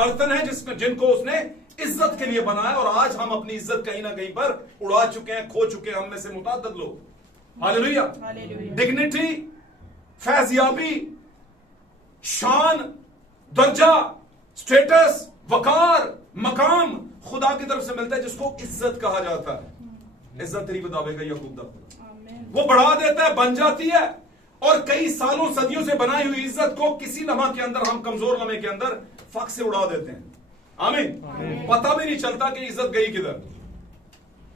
बर्तन है जिनको उसने इज्जत के लिए बनाया, और आज हम अपनी इज्जत कहीं ना कहीं पर उड़ा चुके हैं, खो चुके हैं, हम में से मुतअद्दिद लोग। हालेलुया। डिग्निटी, फैज़याबी, शान, दर्जा, स्टेटस, वकार, मकाम खुदा की तरफ से मिलता है, जिसको इज्जत कहा जाता है। इज्जत तेरी बदावेगा यहूद दा, वो बढ़ा देता है, बन जाती है, और कई सालों सदियों से बनाई हुई इज्जत को किसी लम्हा के अंदर, हम कमजोर लम्हे के अंदर फक से उड़ा देते हैं। आमीन। पता भी नहीं चलता कि इज्जत गई किधर।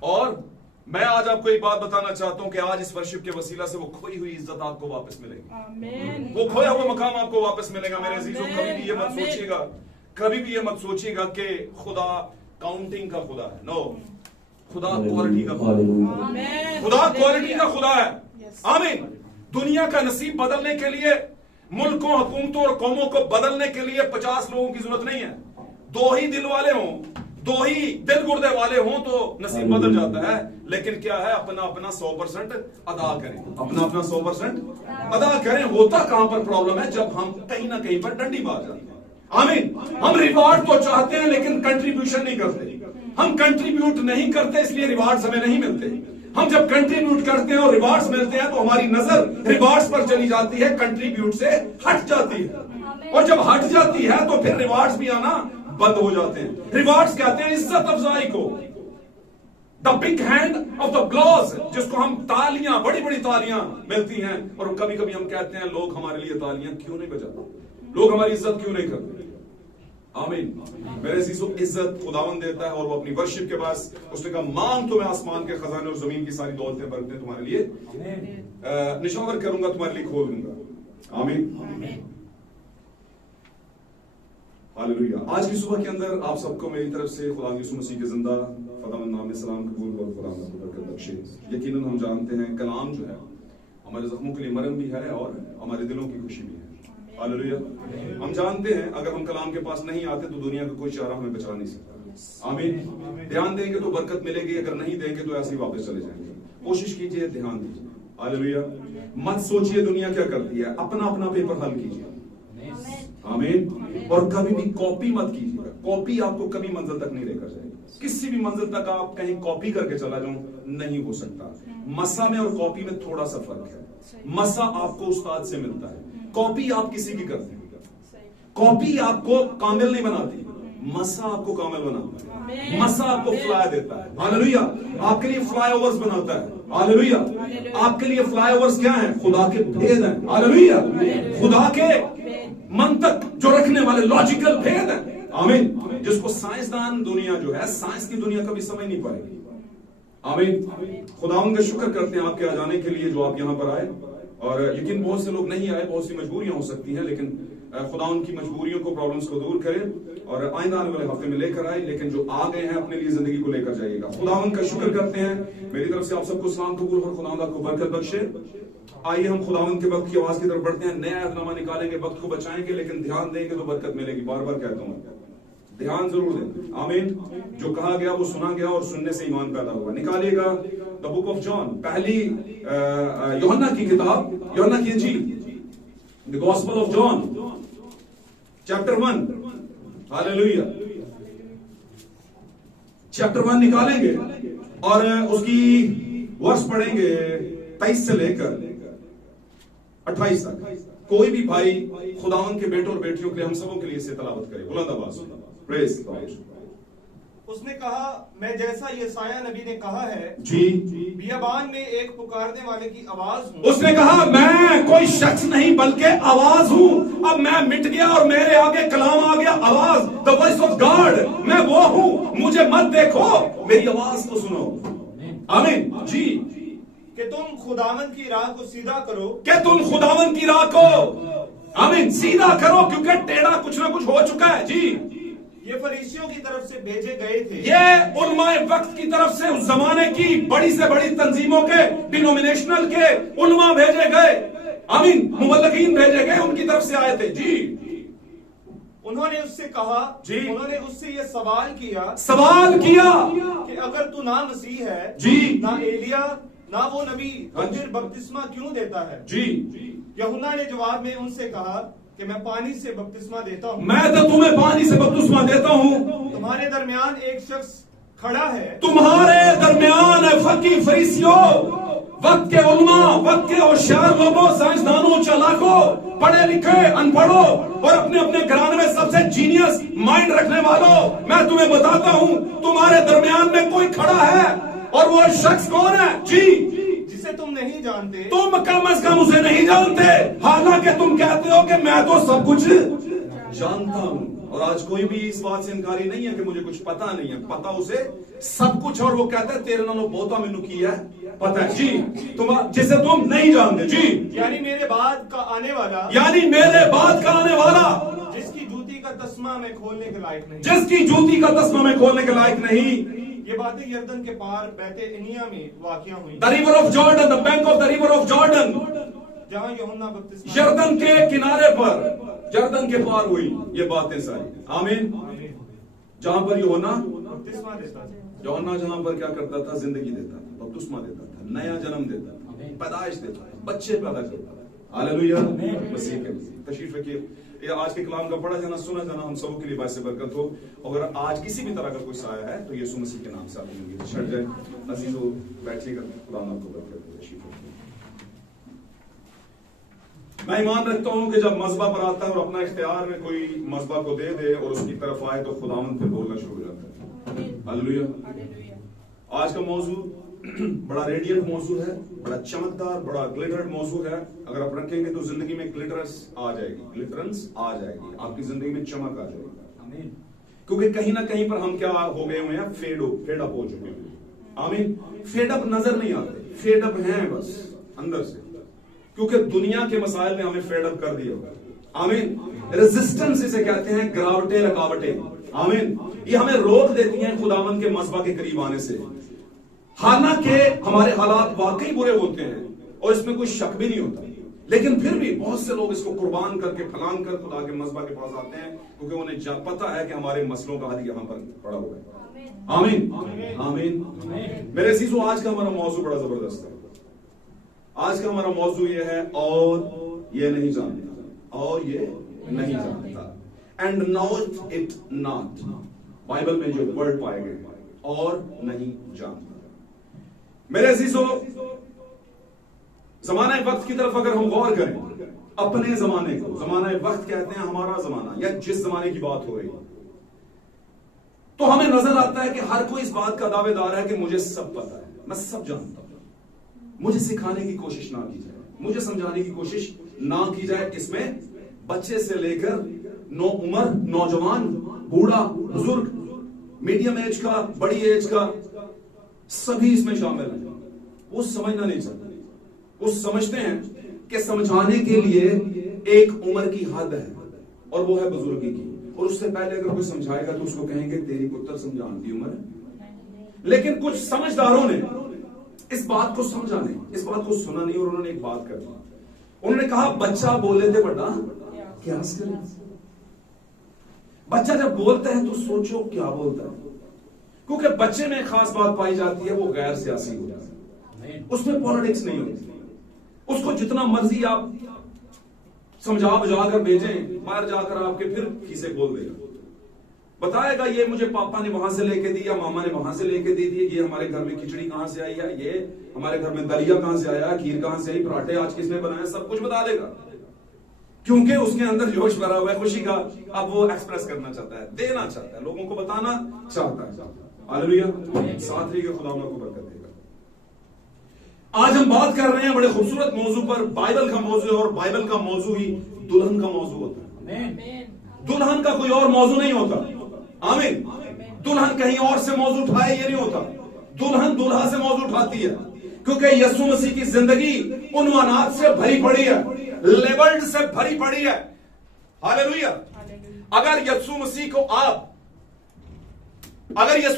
और मैं आज आपको एक बात बताना चाहता हूं कि आज इस वर्शिप के वसीला से वो खोई हुई इज्जत आपको वापस मिलेगी, वो खोया हुआ मकाम आपको वापस मिलेगा। मेरे अजीजों, कभी भी ये मत सोचिएगा, कभी भी ये मत सोचिएगा कि खुदा काउंटिंग का खुदा है। नो, खुदा क्वालिटी का खुदा है। खुदा क्वालिटी का खुदा है। आमीन। दुनिया का नसीब बदलने के लिए, मुल्कों, हुकूमतों और कौमों को बदलने के लिए 50 लोगों की जरूरत नहीं है। दो ही दिल वाले हों, दो ही दिल गुर्दे वाले हों तो नसीब बदल जाता है। लेकिन क्या है, अपना अपना 100% अदा करें, अपना अपना 100% अदा करें। होता कहां पर प्रॉब्लम है, जब हम कहीं ना कहीं पर डंडी मार जाते हैं। आमीन। हम रिवार्ड तो चाहते हैं लेकिन कंट्रीब्यूशन नहीं करते। हम कंट्रीब्यूट नहीं करते, इसलिए रिवार्ड्स हमें नहीं मिलते। हम जब कंट्रीब्यूट करते हैं और रिवार्ड्स मिलते हैं तो हमारी नजर रिवार्ड्स पर चली जाती है, कंट्रीब्यूट से हट जाती है। और जब हट जाती है तो फिर रिवार्ड्स भी आना बंद हो जाते हैं। रिवार्ड्स कहते हैं इज्जत अफजाई को, the big hand of the gloss, जिसको हम तालियां, बड़ी बड़ी तालियां मिलती हैं। और कभी कभी हम कहते हैं, लोग हमारे लिए तालियां क्यों नहीं बजाते, लोग हमारी इज्जत क्यों नहीं करते। आमीन। मेरे अजीजों, इज्जत खुदावन देता है, और वो अपनी वर्शिप के पास उसने कहा, मांग तो मैं आसमान के खजाने और जमीन की सारी दौलतें बरकतें तुम्हारे लिए निशावर करूंगा, तुम्हारे लिए खोल दूंगा। आमीन। हालेलुया। आज की सुबह के अंदर आप सबको मेरी तरफ से खुदा यीशु मसीह के जिंदा फदावंद नाम में सलाम कबूल और खुदा की बरकत बख्शे। यकीनन हम जानते हैं कलाम जो है हमारे जख्मों के लिए मरहम भी है और हमारे दिलों की खुशी भी है। हालेलुया। हम जानते हैं अगर हम कलाम के पास नहीं आते तो दुनिया का कोई चारा हमें बचा नहीं सकता। आमीन। ध्यान देंगे तो बरकत मिलेगी, अगर नहीं देंगे तो ऐसे ही वापस चले जाएंगे। कोशिश कीजिए, ध्यान दीजिए। हालेलुया। मत सोचिए दुनिया क्या करती है, अपना अपना पेपर हल कीजिए। आमीन। और कभी भी कॉपी मत कीजिएगा, कॉपी आपको कभी मंजिल तक नहीं लेकर जाएगी। किसी भी मंजिल तक आप कहीं कॉपी करके चला जाओ, नहीं हो सकता। मसा में और कॉपी में थोड़ा सा फर्क है। मसा आपको उस्ताद से मिलता है, कॉपी आप किसी की करते हैं। कॉपी आपको कामिल नहीं बनाती, मसा आपको कामिल बनाता है। मसा आपको फ्लाई देता है। हालेलुया। आपके लिए फ्लाईओवर्स बनाता है। हालेलुया। आपके लिए फ्लाईओवर्स क्या है? खुदा के भेद हैं। हालेलुया। खुदा के मंतक जो रखने वाले लॉजिकल भेद हैं। आमीन। जिसको साइंसदान दुनिया जो है, साइंस की दुनिया कभी समझ नहीं पाएगी। आमीन। खुदावंद का शुक्र करते हैं आपके आ जाने के लिए, जो आप यहाँ पर आए। और यकीन बहुत से लोग नहीं आए, बहुत सी मजबूरियां हो सकती हैं, लेकिन खुदा उनकी मजबूरियों को, प्रॉब्लम्स को दूर करे और आइंदा आने वाले हफ्ते में लेकर आए। लेकिन जो आ गए हैं अपने लिए जिंदगी को लेकर जाइएगा। खुदावंद का शुक्र करते हैं। मेरी तरफ से आप सबको सलाम कबूल और खुदावंद आपको बरकत बख्शे। आइए हम खुदावंद के वक्त की आवाज की तरफ बढ़ते हैं। नया अहदनामा निकालेंगे, वक्त को बचाएंगे, लेकिन ध्यान देंगे तो बरकत मिलेगी। बार बार कहता हूं, ध्यान जरूर दें। आमीन। जो कहा गया वो सुना गया और सुनने से ईमान पैदा हुआ। निकालिएगा द बुक ऑफ जॉन, पहली यूहन्ना की किताब, यूहन्ना की इंजील, the gospel of John, chapter 1। हालेलुया। चैप्टर 1 निकालेंगे और उसकी वर्ष पढ़ेंगे 23 से लेकर 28 तक। कोई भी भाई खुदावंद के बेटों और बेटियों के लिए, हम सबों के लिए इसे तलावत करे बुलंद आवाज से। Praise God. उसने कहा, मैं जैसा यशायाह नबी ने कहा है जी, बियाबान में एक पुकारने वाले की आवाज हूँ। उसने कहा, मैं कोई शख्स नहीं बल्कि आवाज हूँ। अब मैं मिट गया और मेरे आगे कलाम आ गया, आवाज, द वॉइस ऑफ गॉड। मैं वो हूँ, मुझे मत देखो, मेरी आवाज को सुनो। आमीन। जी। कि तुम खुदावंद की राह को सीधा करो, कि तुम खुदावंद की राह को, आमीन, सीधा करो, क्योंकि टेढ़ा कुछ ना कुछ हो चुका है। जी। ये फरीसियों की तरफ से भेजे गए थे। ये उलमाए वक्त की तरफ से, उस जमाने की बड़ी से बड़ी तंजीमों के, डिनोमिनेशनल के उलमा भेजे गए। आमीन। मुबल्लिगीन भेजे गए, उनकी तरफ से आए थे। जी। उन्होंने उससे कहा, जी, उन्होंने उससे ये सवाल किया कि अगर तू ना मसीह है, जी, ना एलिया, ना वो नबी, तो फिर बपतिस्मा क्यों देता है? जी। यूहन्ना ने जवाब में उनसे कहा, कि मैं पानी से बपतिस्मा देता हूँ, मैं तो तुम्हें पानी से बपतिस्मा देता हूँ, तुम्हारे दरमियान एक शख्स खड़ा है, तुम्हारे दरमियान है फकी फरीसियों, वक्त के उलमा, वक्त के होशियार लोगों, साइंसदानों, चालाकों, पढ़े लिखे, अनपढ़ों और अपने अपने घराने में सबसे जीनियस माइंड रखने वालों, मैं तुम्हें बताता हूं तुम्हारे दरमियान में कोई खड़ा है और वो शख्स कौन है? जी, जिसे तुम नहीं जानते, तुम कम अज कम उसे नहीं जानते, हालांकि तुम कहते हो कि मैं तो सब कुछ जानता हूं। और आज कोई भी इस बात से इनकारी नहीं है कि मुझे कुछ पता नहीं है, पता उसे सब कुछ। और वो कहता है तेरे नालों बहुता मैनू की है पता है जी, तुम जिसे तुम नहीं जानते। जी, यानी मेरे बाद का आने वाला, यानी मेरे बाद का आने वाला, जिसकी जूती का तस्मा में खोलने के लायक नहीं, जिसकी जूती का तस्मा में खोलने के लायक नहीं। ये बातें यरदन के पार बैठे इनिया में वाक़या हुई, the river of Jordan, the bank of the river of Jordan, जहाँ यूहन्ना बपतिस्मा यरदन के किनारे पर, यरदन के पार हुई ये बातें सारी। आमीन। जहां पर यूहन्ना बपतिस्मा देता था, यूहन्ना जहां पर क्या करता था? जिंदगी देता था, बपतिस्मा देता था, नया जन्म देता था, पैदाइश देता था, बच्चे पैदा करता था। हालेलुया। मसीह के तशरीफ रखिए। ये आज के कलाम का पढ़ा जाना, सुना जाना हम सबों के लिए बायसे बरकत हो। अगर आज किसी भी तरह का कोई साया है तो यीशु मसीह के नाम से आपकी जिंदगी छट जाए। अजीजों बैठिएगा, खुदा आपको बरकत दे। तशरीफ रखिए। मैं ईमान रखता हूं कि जब मजबा पर आता है और अपना इख्तियार में कोई मजबा को दे दे और उसकी तरफ आए तो खुदावंद फिर बोलना शुरू हो जाता है। हालेलुया। आज का मौजू बड़ा रेडियंट मौजू है, बड़ा चमकदार, बड़ा ग्लिटरेड मौजू है। अगर आप रखेंगे तो जिंदगी में ग्लिटरस आ जाएगी, ग्लिटरेंस आ जाएगी, आपकी जिंदगी में चमक आ जाएगी। क्योंकि कहीं ना कहीं पर हम क्या हो गए हुए हैं? फेड अप हो चुके हैं। आमीन। फेड अप नजर नहीं आते, फेड अप हैं बस अंदर से, क्योंकि दुनिया के मसाइल ने हमें फेड अप कर दिया। आमीन। रेजिस्टेंस इसे कहते हैं, गिरावटें, रुकावटें। आमीन। ये हमें रोक देती हैं खुदावंद के मजबा के करीब आने से। हालांकि हमारे हालात वाकई बुरे होते हैं और इसमें कोई शक भी नहीं होता, लेकिन फिर भी बहुत से लोग इसको कुर्बान करके, फलांग कर खुदा के मजबा के पास आते हैं, क्योंकि उन्हें पता है कि हमारे मसलों का हल यहां पर पड़ा हुआ है। आमीन। आमीन। मेरे अजीजों, आज का हमारा मौजू बड़ा जबरदस्त है। आज का हमारा मौजू ये है, और ये नहीं जानता, और ये नहीं जानता। And not it not. Bible में जो वर्ड पाए गए, और नहीं जानता। मेरे अजीजों, जमाना वक्त की तरफ अगर हम गौर करें, अपने जमाने को जमाना वक्त कहते हैं, हमारा जमाना या जिस जमाने की बात हो रही है, तो हमें नजर आता है कि हर कोई इस बात का दावेदार है कि मुझे सब पता है, मैं सब जानता हूं। मुझे सिखाने की कोशिश ना की जाए, मुझे समझाने की कोशिश ना की जाए। इसमें बच्चे से लेकर उम्र, नौजवान, बूढ़ा, बुजुर्ग, मीडियम एज का, बड़ी एज का, सभी इसमें शामिल हैं। वो समझना नहीं चाहते, वो समझते हैं कि समझाने के लिए एक उम्र की हद है और वो है बुजुर्गी की, और उससे पहले अगर कोई समझाएगा तो उसको कहेंगे तेरी पुत्र समझाने की उम्र है। लेकिन कुछ समझदारों ने इस बात को समझा नहीं, इस बात को सुना नहीं, और उन्होंने एक बात कर दी। उन्होंने कहा बच्चा बोले थे बड़ा क्या करे। बच्चा जब बोलता है तो सोचो क्या बोलता है, क्योंकि बच्चे में खास बात पाई जाती है, वो गैर सियासी हो जाता है, उसमें पॉलिटिक्स नहीं होती। उसको जितना मर्जी आप समझा बुझा कर भेजें, बाहर जाकर आपके फिर खीसे खोल देगा, बताएगा ये मुझे पापा ने वहां से लेके दी या मामा ने वहां से लेके दी थी, ये हमारे घर में खिचड़ी कहां से आई है, ये हमारे घर में दलिया कहां से आया, खीर कहां से आई, पराठे आज किसने बनाया, सब कुछ बता देगा, क्योंकि उसके अंदर जोश भरा हुआ है खुशी का। अब वो एक्सप्रेस करना चाहता है, देना चाहता है, लोगों को बताना चाहता है। हालेलुया। साथ रहिए, खुदा को बरकत देगा। आज हम बात कर रहे हैं बड़े खूबसूरत मौजू पर, बाइबल का मौजू है, और बाइबल का मौजू ही दुल्हन का मौजू होता है। दुल्हन का कोई और मौजू नहीं होता। आमीन। दुल्हन कहीं और से मौजू उठाए ये नहीं होता, दुल्हन दूल्हा से मौजू उठाती है, क्योंकि यीशु मसीह की जिंदगी उन्वानात से भरी पड़ी है, लेबल्ड से भरी पड़ी है। हालेलुया। अगर यीशु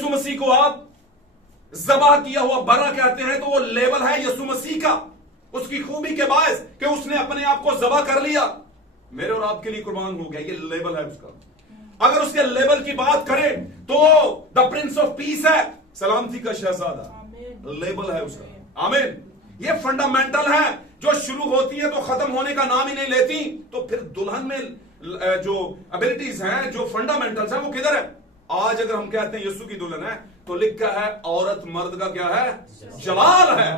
मसीह को आप ज़बह किया हुआ बरा कहते हैं, तो वो लेबल है यीशु मसीह का, उसकी खूबी के बायस कि उसने अपने आप को ज़बह कर लिया, मेरे और आपके लिए कुर्बान हो गया, ये लेबल है उसका। अगर उसके लेबल की बात करें तो द प्रिंस ऑफ पीस है, सलामती का शहजादा, लेबल है उसका। आमीन। ये फंडामेंटल है जो शुरू होती है तो खत्म होने का नाम ही नहीं लेती, तो फिर दुल्हन में जो एबिलिटीज हैं, जो फंडामेंटल्स हैं, वो किधर है? आज अगर हम कहते हैं यीशु की दुल्हन है, तो लिखा है औरत मर्द का क्या है? जलाल है,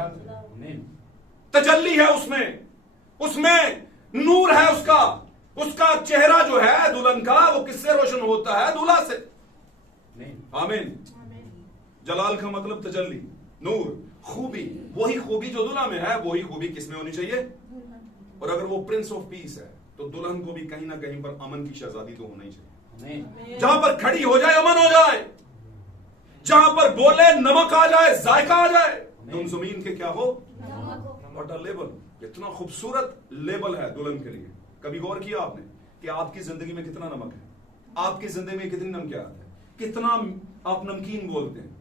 तजल्ली है उसमें, उसमें नूर है उसका। उसका चेहरा जो है दुल्हन का, वो किससे रोशन होता है? दूल्हा से। आमीन। जलाल का मतलब तजल्ली, नूर, खूबी। वही खूबी जो दुल्हा में है, वही खूबी किसमें होनी चाहिए? और अगर वो प्रिंस ऑफ पीस है, तो दुल्हन को भी कहीं ना कहीं पर अमन की शहजादी तो होना ही चाहिए। जहां पर खड़ी हो जाए अमन हो जाए, जहां पर बोले नमक आ जाए, जायका आ जाए। तुम जमीन के क्या हो? What a label. इतना खूबसूरत लेबल है दुल्हन के लिए। कभी गौर किया आपने कि आपकी जिंदगी में कितना नमक है? आपकी जिंदगी में कितनी नमकियात है? कितना आप नमकीन बोलते हैं,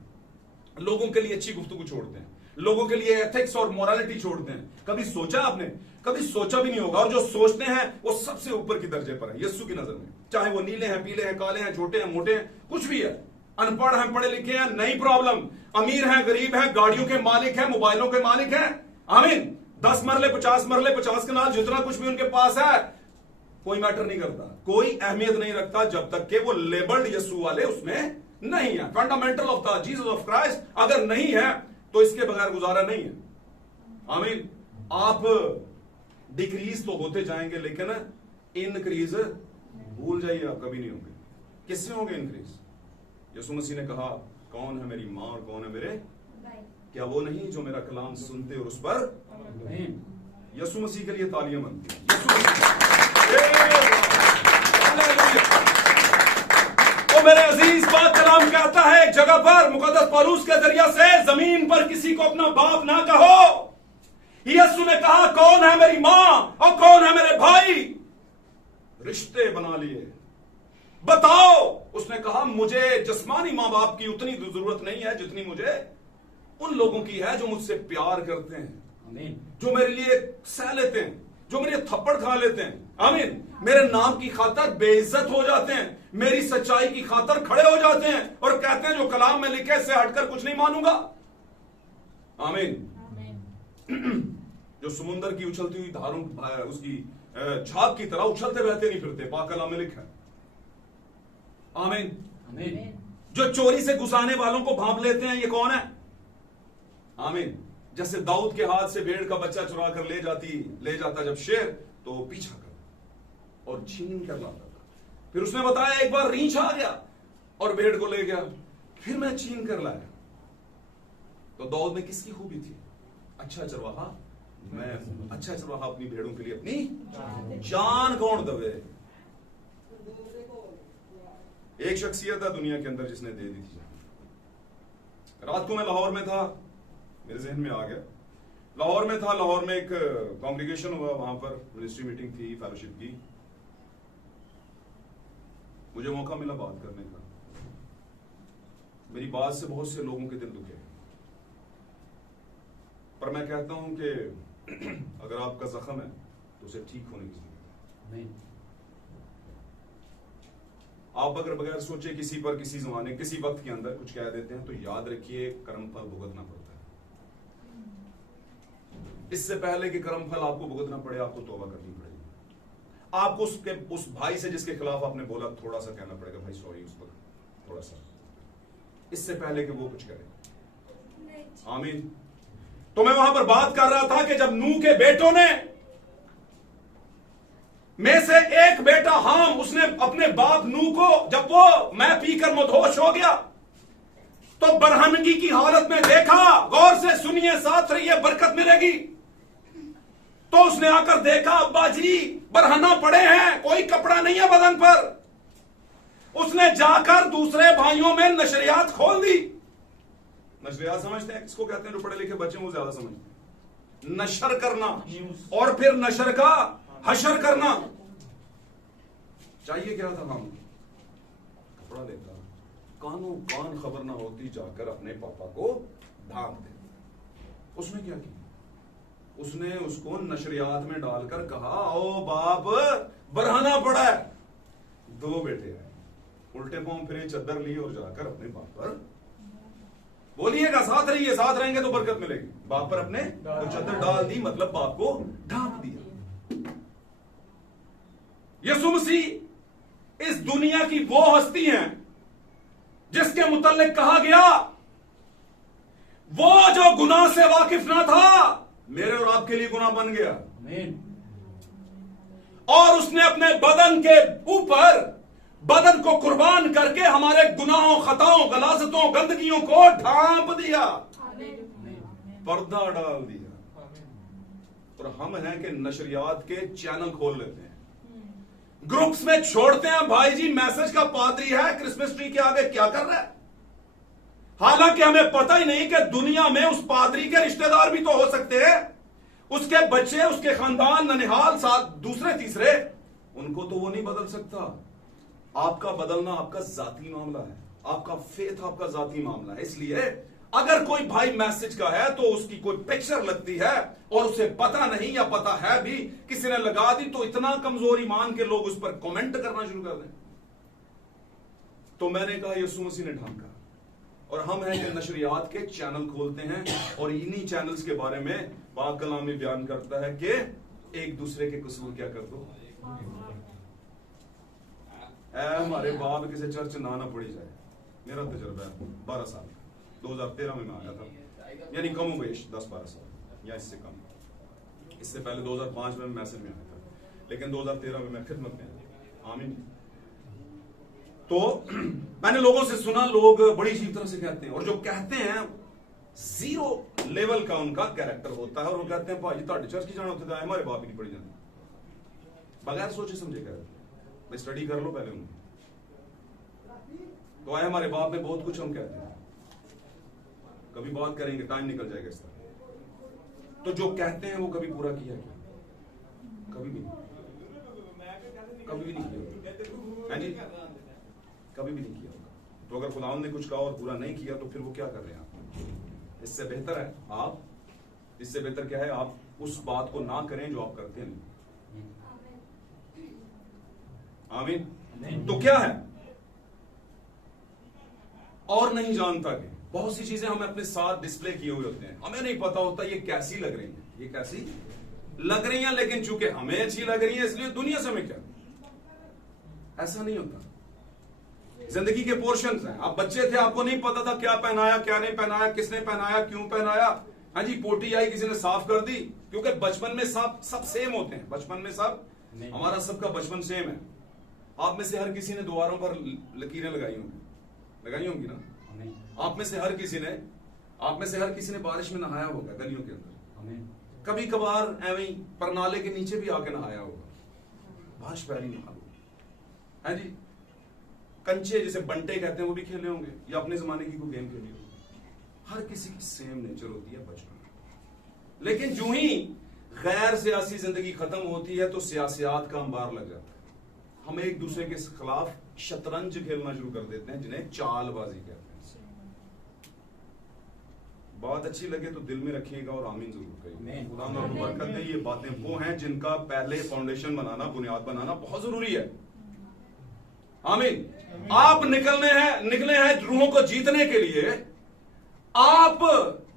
लोगों के लिए अच्छी गुफ्तगू छोड़ते हैं, लोगों के लिए एथिक्स और मोरालिटी छोड़ते हैं। कभी सोचा आपने? कभी सोचा भी नहीं होगा। और जो सोचते हैं वो सबसे ऊपर की दर्जे पर है यीशु की नजर में। चाहे वो नीले हैं, पीले हैं, काले हैं, छोटे हैं, मोटे हैं, कुछ भी है, अनपढ़ हैं, पढ़े लिखे हैं, नहीं प्रॉब्लम, अमीर हैं, गरीब हैं, गाड़ियों के मालिक हैं, मोबाइलों के मालिक हैं। आमीन। 10 मरले 50 मरले 50 कनाल, जितना कुछ भी उनके पास है, कोई मैटर नहीं करता, कोई अहमियत नहीं रखता, जब तक कि वो लेबल्ड यीशु वाले उसमें नहीं है। Fundamental of the Jesus of Christ अगर नहीं है, तो इसके बगैर गुजारा नहीं है। आमीन। आप डिक्रीज तो होते जाएंगे, लेकिन इनक्रीज भूल जाइए, आप कभी नहीं होंगे। किससे होंगे इनक्रीज? यीशु मसीह ने कहा, कौन है मेरी मां और कौन है मेरे? क्या वो नहीं जो मेरा कलाम सुनते और उस पर? यीशु मसीह के लिए तालियां बनती हैं। तो मेरे अजीज, पाक कलाम कहता है एक जगह पर, मुकद्दस पौलुस के जरिया से, जमीन पर किसी को अपना बाप ना कहो। यीशु ने कहा, कौन है मेरी मां और कौन है मेरे भाई? रिश्ते बना लिए। बताओ। उसने कहा, मुझे जिस्मानी मां बाप की उतनी जरूरत नहीं है जितनी मुझे उन लोगों की है जो मुझसे प्यार करते हैं, जो मेरे लिए सह लेते हैं, जो मेरे थप्पड़ खा लेते हैं। आमीन। मेरे नाम की खातर बेइज्जत हो जाते हैं, मेरी सच्चाई की खातर खड़े हो जाते हैं और कहते हैं जो कलाम में लिखे से हटकर कुछ नहीं मानूंगा। आमीन। जो समुंदर की उछलती हुई धारों उसकी छाप की तरह उछलते बहते नहीं फिरते, पाक कलाम में लिखा है। आमीन। जो चोरी से घुसाने वालों को भांप लेते हैं, ये कौन है? आमीन। जैसे दाऊद के हाथ से भेड़ का बच्चा चुरा कर ले जाता जब शेर, तो पीछा कर और छीन कर लाता था। फिर उसने बताया एक बार रीछ आ गया और भेड़ को ले गया, फिर मैं छीन कर लाया। तो दाऊद में किसकी खूबी थी? अच्छा चरवाहा मैं हूं। अच्छा चरवाहा अपनी भेड़ों के लिए अपनी जान कौन दबे? एक शख्सियत है दुनिया के अंदर जिसने दे दी थी जान। रात को मैं लाहौर में था, मेरे जहन में आ गया, लाहौर में था, लाहौर में एक कॉन्ग्रीगेशन हुआ, वहां पर मिनिस्ट्री मीटिंग थी, फेलोशिप की। मुझे मौका मिला बात करने का। मेरी बात से बहुत से लोगों के दिल दुखे, पर मैं कहता हूं कि अगर आपका जख्म है तो उसे ठीक होने की जरूरत है। आप अगर बगैर सोचे किसी पर किसी जमाने किसी वक्त के अंदर कुछ कह देते हैं, तो याद रखिए कर्म फल भुगतना पड़ता है। इससे पहले कि कर्म फल आपको भुगतना पड़े, आपको तौबा करनी पड़ेगी। आपको उस भाई से जिसके खिलाफ आपने बोला, थोड़ा सा कहना पड़ेगा, भाई सॉरी, उस पर थोड़ा सा, इससे पहले कि वो कुछ करे। आमीन। तो मैं वहां पर बात कर रहा था कि जब नूह के बेटों ने में से एक बेटा हाम, उसने अपने बाप नूह को, जब वो मैं पीकर मदहोश हो गया, तो बरहनगी की हालत में देखा। गौर से सुनिए, साथ रहिए, बरकत मिलेगी। तो उसने आकर देखा, अब्बा जी बरहना पड़े हैं, कोई कपड़ा नहीं है बदन पर। उसने जाकर दूसरे भाइयों में नशरियात खोल दी। नशरियात समझते हैं किसको कहते हैं? जो पढ़े लिखे बच्चे वो ज्यादा समझते हैं। नशर करना और फिर नशर का हशर करना। चाहिए क्या था? हम कपड़ा लेता, कानों कान खबर ना होती, जाकर अपने पापा को ढांक दे। उसने क्या किया? उसने उसको नशरियात में डालकर कहा, ओ बाप बरहाना पड़ा है। 2 बेटे हैं, उल्टे पांव फिरे, चद्दर ली और जाकर अपने बाप पर बोलिएगा, साथ रहिए, साथ रहेंगे तो बरकत मिलेगी। बाप पर अपने तो चद्दर डाल दी, मतलब बाप को ढांप दिया। यीशु मसीह इस दुनिया की वो हस्ती हैं जिसके मुतल्लिक कहा गया, वो जो गुनाह से वाकिफ ना था, मेरे और आपके लिए गुनाह बन गया। और उसने अपने बदन के ऊपर बदन को कुर्बान करके हमारे गुनाहों, खताओं, गलाजतों, गंदगियों को ढांप दिया, पर्दा डाल दिया। और हम हैं कि नशरियात के चैनल खोल लेते हैं, ग्रुप्स में छोड़ते हैं, भाई जी मैसेज का पादरी है क्रिसमस ट्री के आगे क्या कर रहा है, हालांकि हमें पता ही नहीं कि दुनिया में उस पादरी के रिश्तेदार भी तो हो सकते हैं, उसके बच्चे, उसके खानदान, ननिहाल, साथ दूसरे तीसरे, उनको तो वो नहीं बदल सकता। आपका बदलना आपका जाती मामला है, आपका फेथ आपका जाती मामला है। इसलिए अगर कोई भाई मैसेज का है तो उसकी कोई पिक्चर लगती है और उसे पता नहीं या पता है भी, किसी ने लगा दी, तो इतना कमजोर ईमान के लोग उस पर कमेंट करना शुरू कर दें। तो मैंने कहा यीशु मसीह ने ढांका, और हम हैं कि नशरियात के चैनल खोलते हैं, और इन्हीं चैनल्स के बारे में पाक कलाम में बयान करता है कि एक दूसरे के कसूर क्या कर दो। हमारे बाप किसी चर्च ना पड़ी जाए। मेरा तजर्बा है 12 साल, 2013 में मैं आया था, यानी कम उमेश 10-12 साल या इससे कम। इससे पहले 2005 में मैसेज में आया था, लेकिन 2013 में मैं खिदमत में आया। आमीन। तो मैंने लोगों से सुना, लोग बड़ी अजीब तरह से कहते हैं, और जो कहते हैं जीरो लेवल का उनका कैरेक्टर होता है, और वो कहते हैं भाई तुहाडे चर्च की जाना होता है, हमारे बाप ही नहीं पढ़ी जाती। बगैर सोचे समझे कह भाई स्टडी कर लो पहले उनको, तो आए हमारे बाप में बहुत कुछ हम कहते हैं, कभी बात करेंगे, टाइम निकल जाएगा इस तरह। तो जो कहते हैं वो कभी पूरा किया क्या? कभी भी नहीं किया है जी, कभी भी नहीं किया होगा। तो अगर खुदावंद ने कुछ कहा और पूरा नहीं किया तो फिर वो क्या कर रहे हैं आप? इससे बेहतर है आप, इससे बेहतर क्या है, आप उस बात को ना करें जो आप करते हैं। आमीन। तो क्या है, और नहीं जानता कि बहुत सी चीजें हम अपने साथ डिस्प्ले किए हुए होते हैं, हमें नहीं पता होता ये कैसी लग रही है, ये कैसी लग रही है, लेकिन चूंकि हमें अच्छी लग रही है इसलिए दुनिया से हमें क्या, ऐसा नहीं होता। जिंदगी के पोर्शंस हैं। आप बच्चे थे, आपको नहीं पता था क्या पहनाया क्या नहीं पहनाया, किसने पहनाया, क्यों पहनाया। हाँ जी, पोटी आई किसी ने साफ कर दी, क्योंकि बचपन में सब सेम होते हैं। बचपन में सब, हमारा सबका बचपन सेम है। आप में से हर किसी ने द्वारों पर लकीरें लगाई होंगी ना। आप में से हर किसी ने बारिश में नहाया होगा गलियों के अंदर, कभी कभार एवं परनाले के नीचे भी आके नहाया होगा, बारिश पैरी नहा लो। है जी, कंचे जिसे बंटे कहते हैं वो भी खेले होंगे, या अपने जमाने की कोई गेम खेली होगी। हर किसी की सेम नेचर होती है बचपन। लेकिन जो ही गैर सियासी जिंदगी खत्म होती है तो सियासियात का अंबार लग जाता है। हम एक दूसरे के खिलाफ शतरंज खेलना शुरू कर देते हैं, जिन्हें चालबाजी कहते हैं। बात अच्छी लगे तो दिल में रखिएगा और आमीन जरूर करिए। खुदा और बरकत दे। ये बातें वो हैं जिनका पहले फाउंडेशन बनाना, बुनियाद बनाना बहुत जरूरी है। आमीन। आप निकले हैं रूहों को जीतने के लिए। आप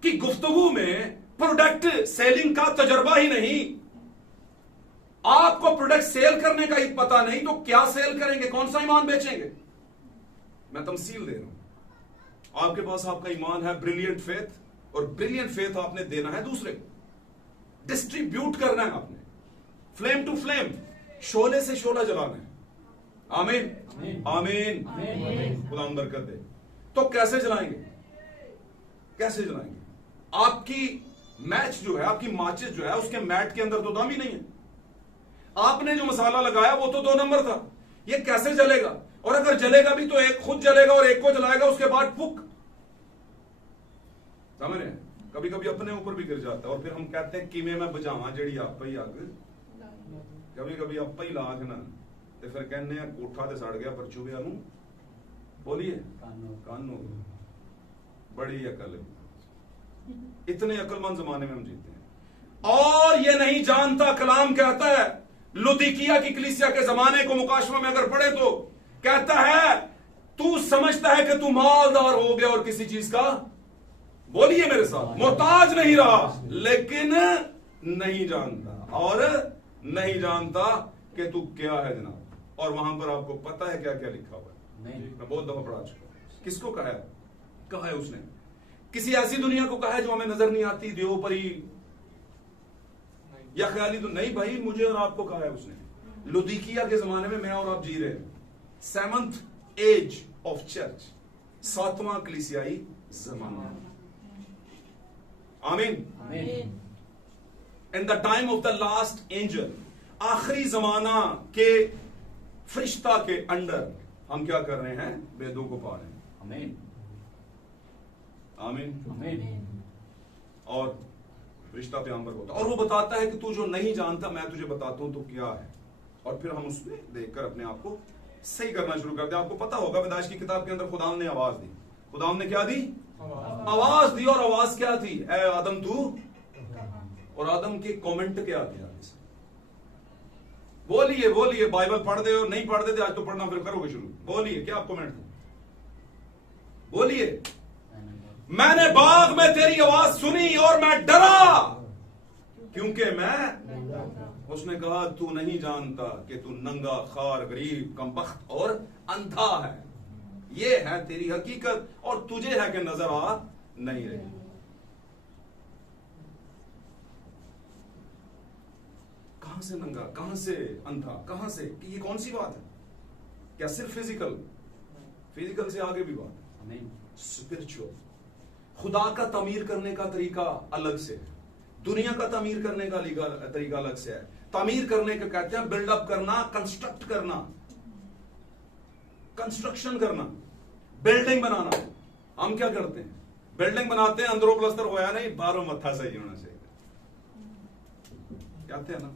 की गुफ्तगू में प्रोडक्ट सेलिंग का तजर्बा ही नहीं, आपको प्रोडक्ट सेल करने का ही पता नहीं, तो क्या सेल करेंगे, कौन सा ईमान बेचेंगे? मैं तमसील दे रहा हूं। आपके पास आपका ईमान है ब्रिलियंट फेथ, और ब्रिलियंट फेथ आपने देना है दूसरे को, डिस्ट्रीब्यूट करना है आपने, फ्लेम टू फ्लेम, शोले से शोला जलाना है। आमीन आमीन। खुदा बरकत दे। तो कैसे जलाएंगे, कैसे जलाएंगे? आपकी मैच जो है, आपकी माचिस जो है, उसके मैट के अंदर तो दम ही नहीं है। आपने जो मसाला लगाया वो तो 2 नंबर था, ये कैसे जलेगा? और अगर जलेगा भी तो एक खुद जलेगा और एक को जलाएगा, उसके बाद फुक। समझ रहे हैं? कभी कभी अपने ऊपर भी गिर जाता है, और फिर हम कहते हैं कि मैं बुझावा जड़ी आप ही अग, कभी कभी आप ही लाख ना, तो फिर कहने कोठा ते सड़ गया पर चुभ्या नूं बोलिए कानू। बड़ी अकल, इतने अकलमंद जमाने में हम जीते हैं। और ये नहीं जानता, कलाम कहता है, लुदिकिया की कलीसिया के जमाने को मुकाशमा में अगर पढ़े तो कहता है, तू समझता है कि तू मालदार हो गया और किसी चीज का बोलिए मेरे साथ, मोहताज नहीं रहा लेकिन नहीं जानता, और नहीं जानता कि तू क्या है जनाब। और वहां पर आपको पता है क्या क्या लिखा हुआ है, मैं बहुत दफा पढ़ा चुका हूं। किसको कहा है उसने? किसी ऐसी दुनिया को कहा है जो हमें नजर नहीं आती, देव परी या ख्याली तो नहीं भाई, मुझे और आपको कहा है उसने। लुदीकिया के जमाने में मैं और आप जी रहे हैं, 7th एज ऑफ चर्च, 7वां कलीसियाई जमाना। आमीन। In the time of the last angel, आखिरी जमाना के फरिश्ता के अंडर हम क्या कर रहे हैं? वेदों को पा रहे हैं। आमीन आमीन। और फरिश्ता पैगंबर होता और वो बताता है कि तू जो नहीं जानता मैं तुझे बताता हूं तो क्या है, और फिर हम उसमें देखकर अपने आप को सही करना शुरू करते हैं। आपको पता होगा पैदाइश की किताब के अंदर खुदा ने आवाज दी। खुदा ने क्या दी? आवाज दी। और आवाज क्या थी? ए आदम तू, और आदम के कमेंट क्या थे? बोलिए बोलिए, बाइबल पढ़ दे और नहीं पढ़ देते आज तो पढ़ना फिर करोगे शुरू। बोलिए क्या कमेंट थे? बोलिए। मैंने बाग में तेरी आवाज सुनी और मैं डरा क्योंकि मैं, उसने कहा तू नहीं जानता कि तू नंगा, खार, गरीब, कमबख्त और अंधा है। ये है तेरी हकीकत और तुझे है कि नजर आ नहीं रही। कहां से नंगा, कहां से अंधा, कहां से? कि ये कौन सी बात है? क्या सिर्फ फिजिकल से आगे भी बात है? स्पिरिचुअल। खुदा का तमीर करने का तरीका अलग से है, दुनिया का तमीर करने का तरीका अलग से है। तमीर करने का कहते हैं बिल्डअप करना, कंस्ट्रक्ट करना, कंस्ट्रक्शन करना, बिल्डिंग बनाना। हम क्या करते हैं? बिल्डिंग बनाते हैं, अंदरों प्लस्तर होया नहीं, बाहरों मत्था सही होना चाहिए। कहते हैं ना,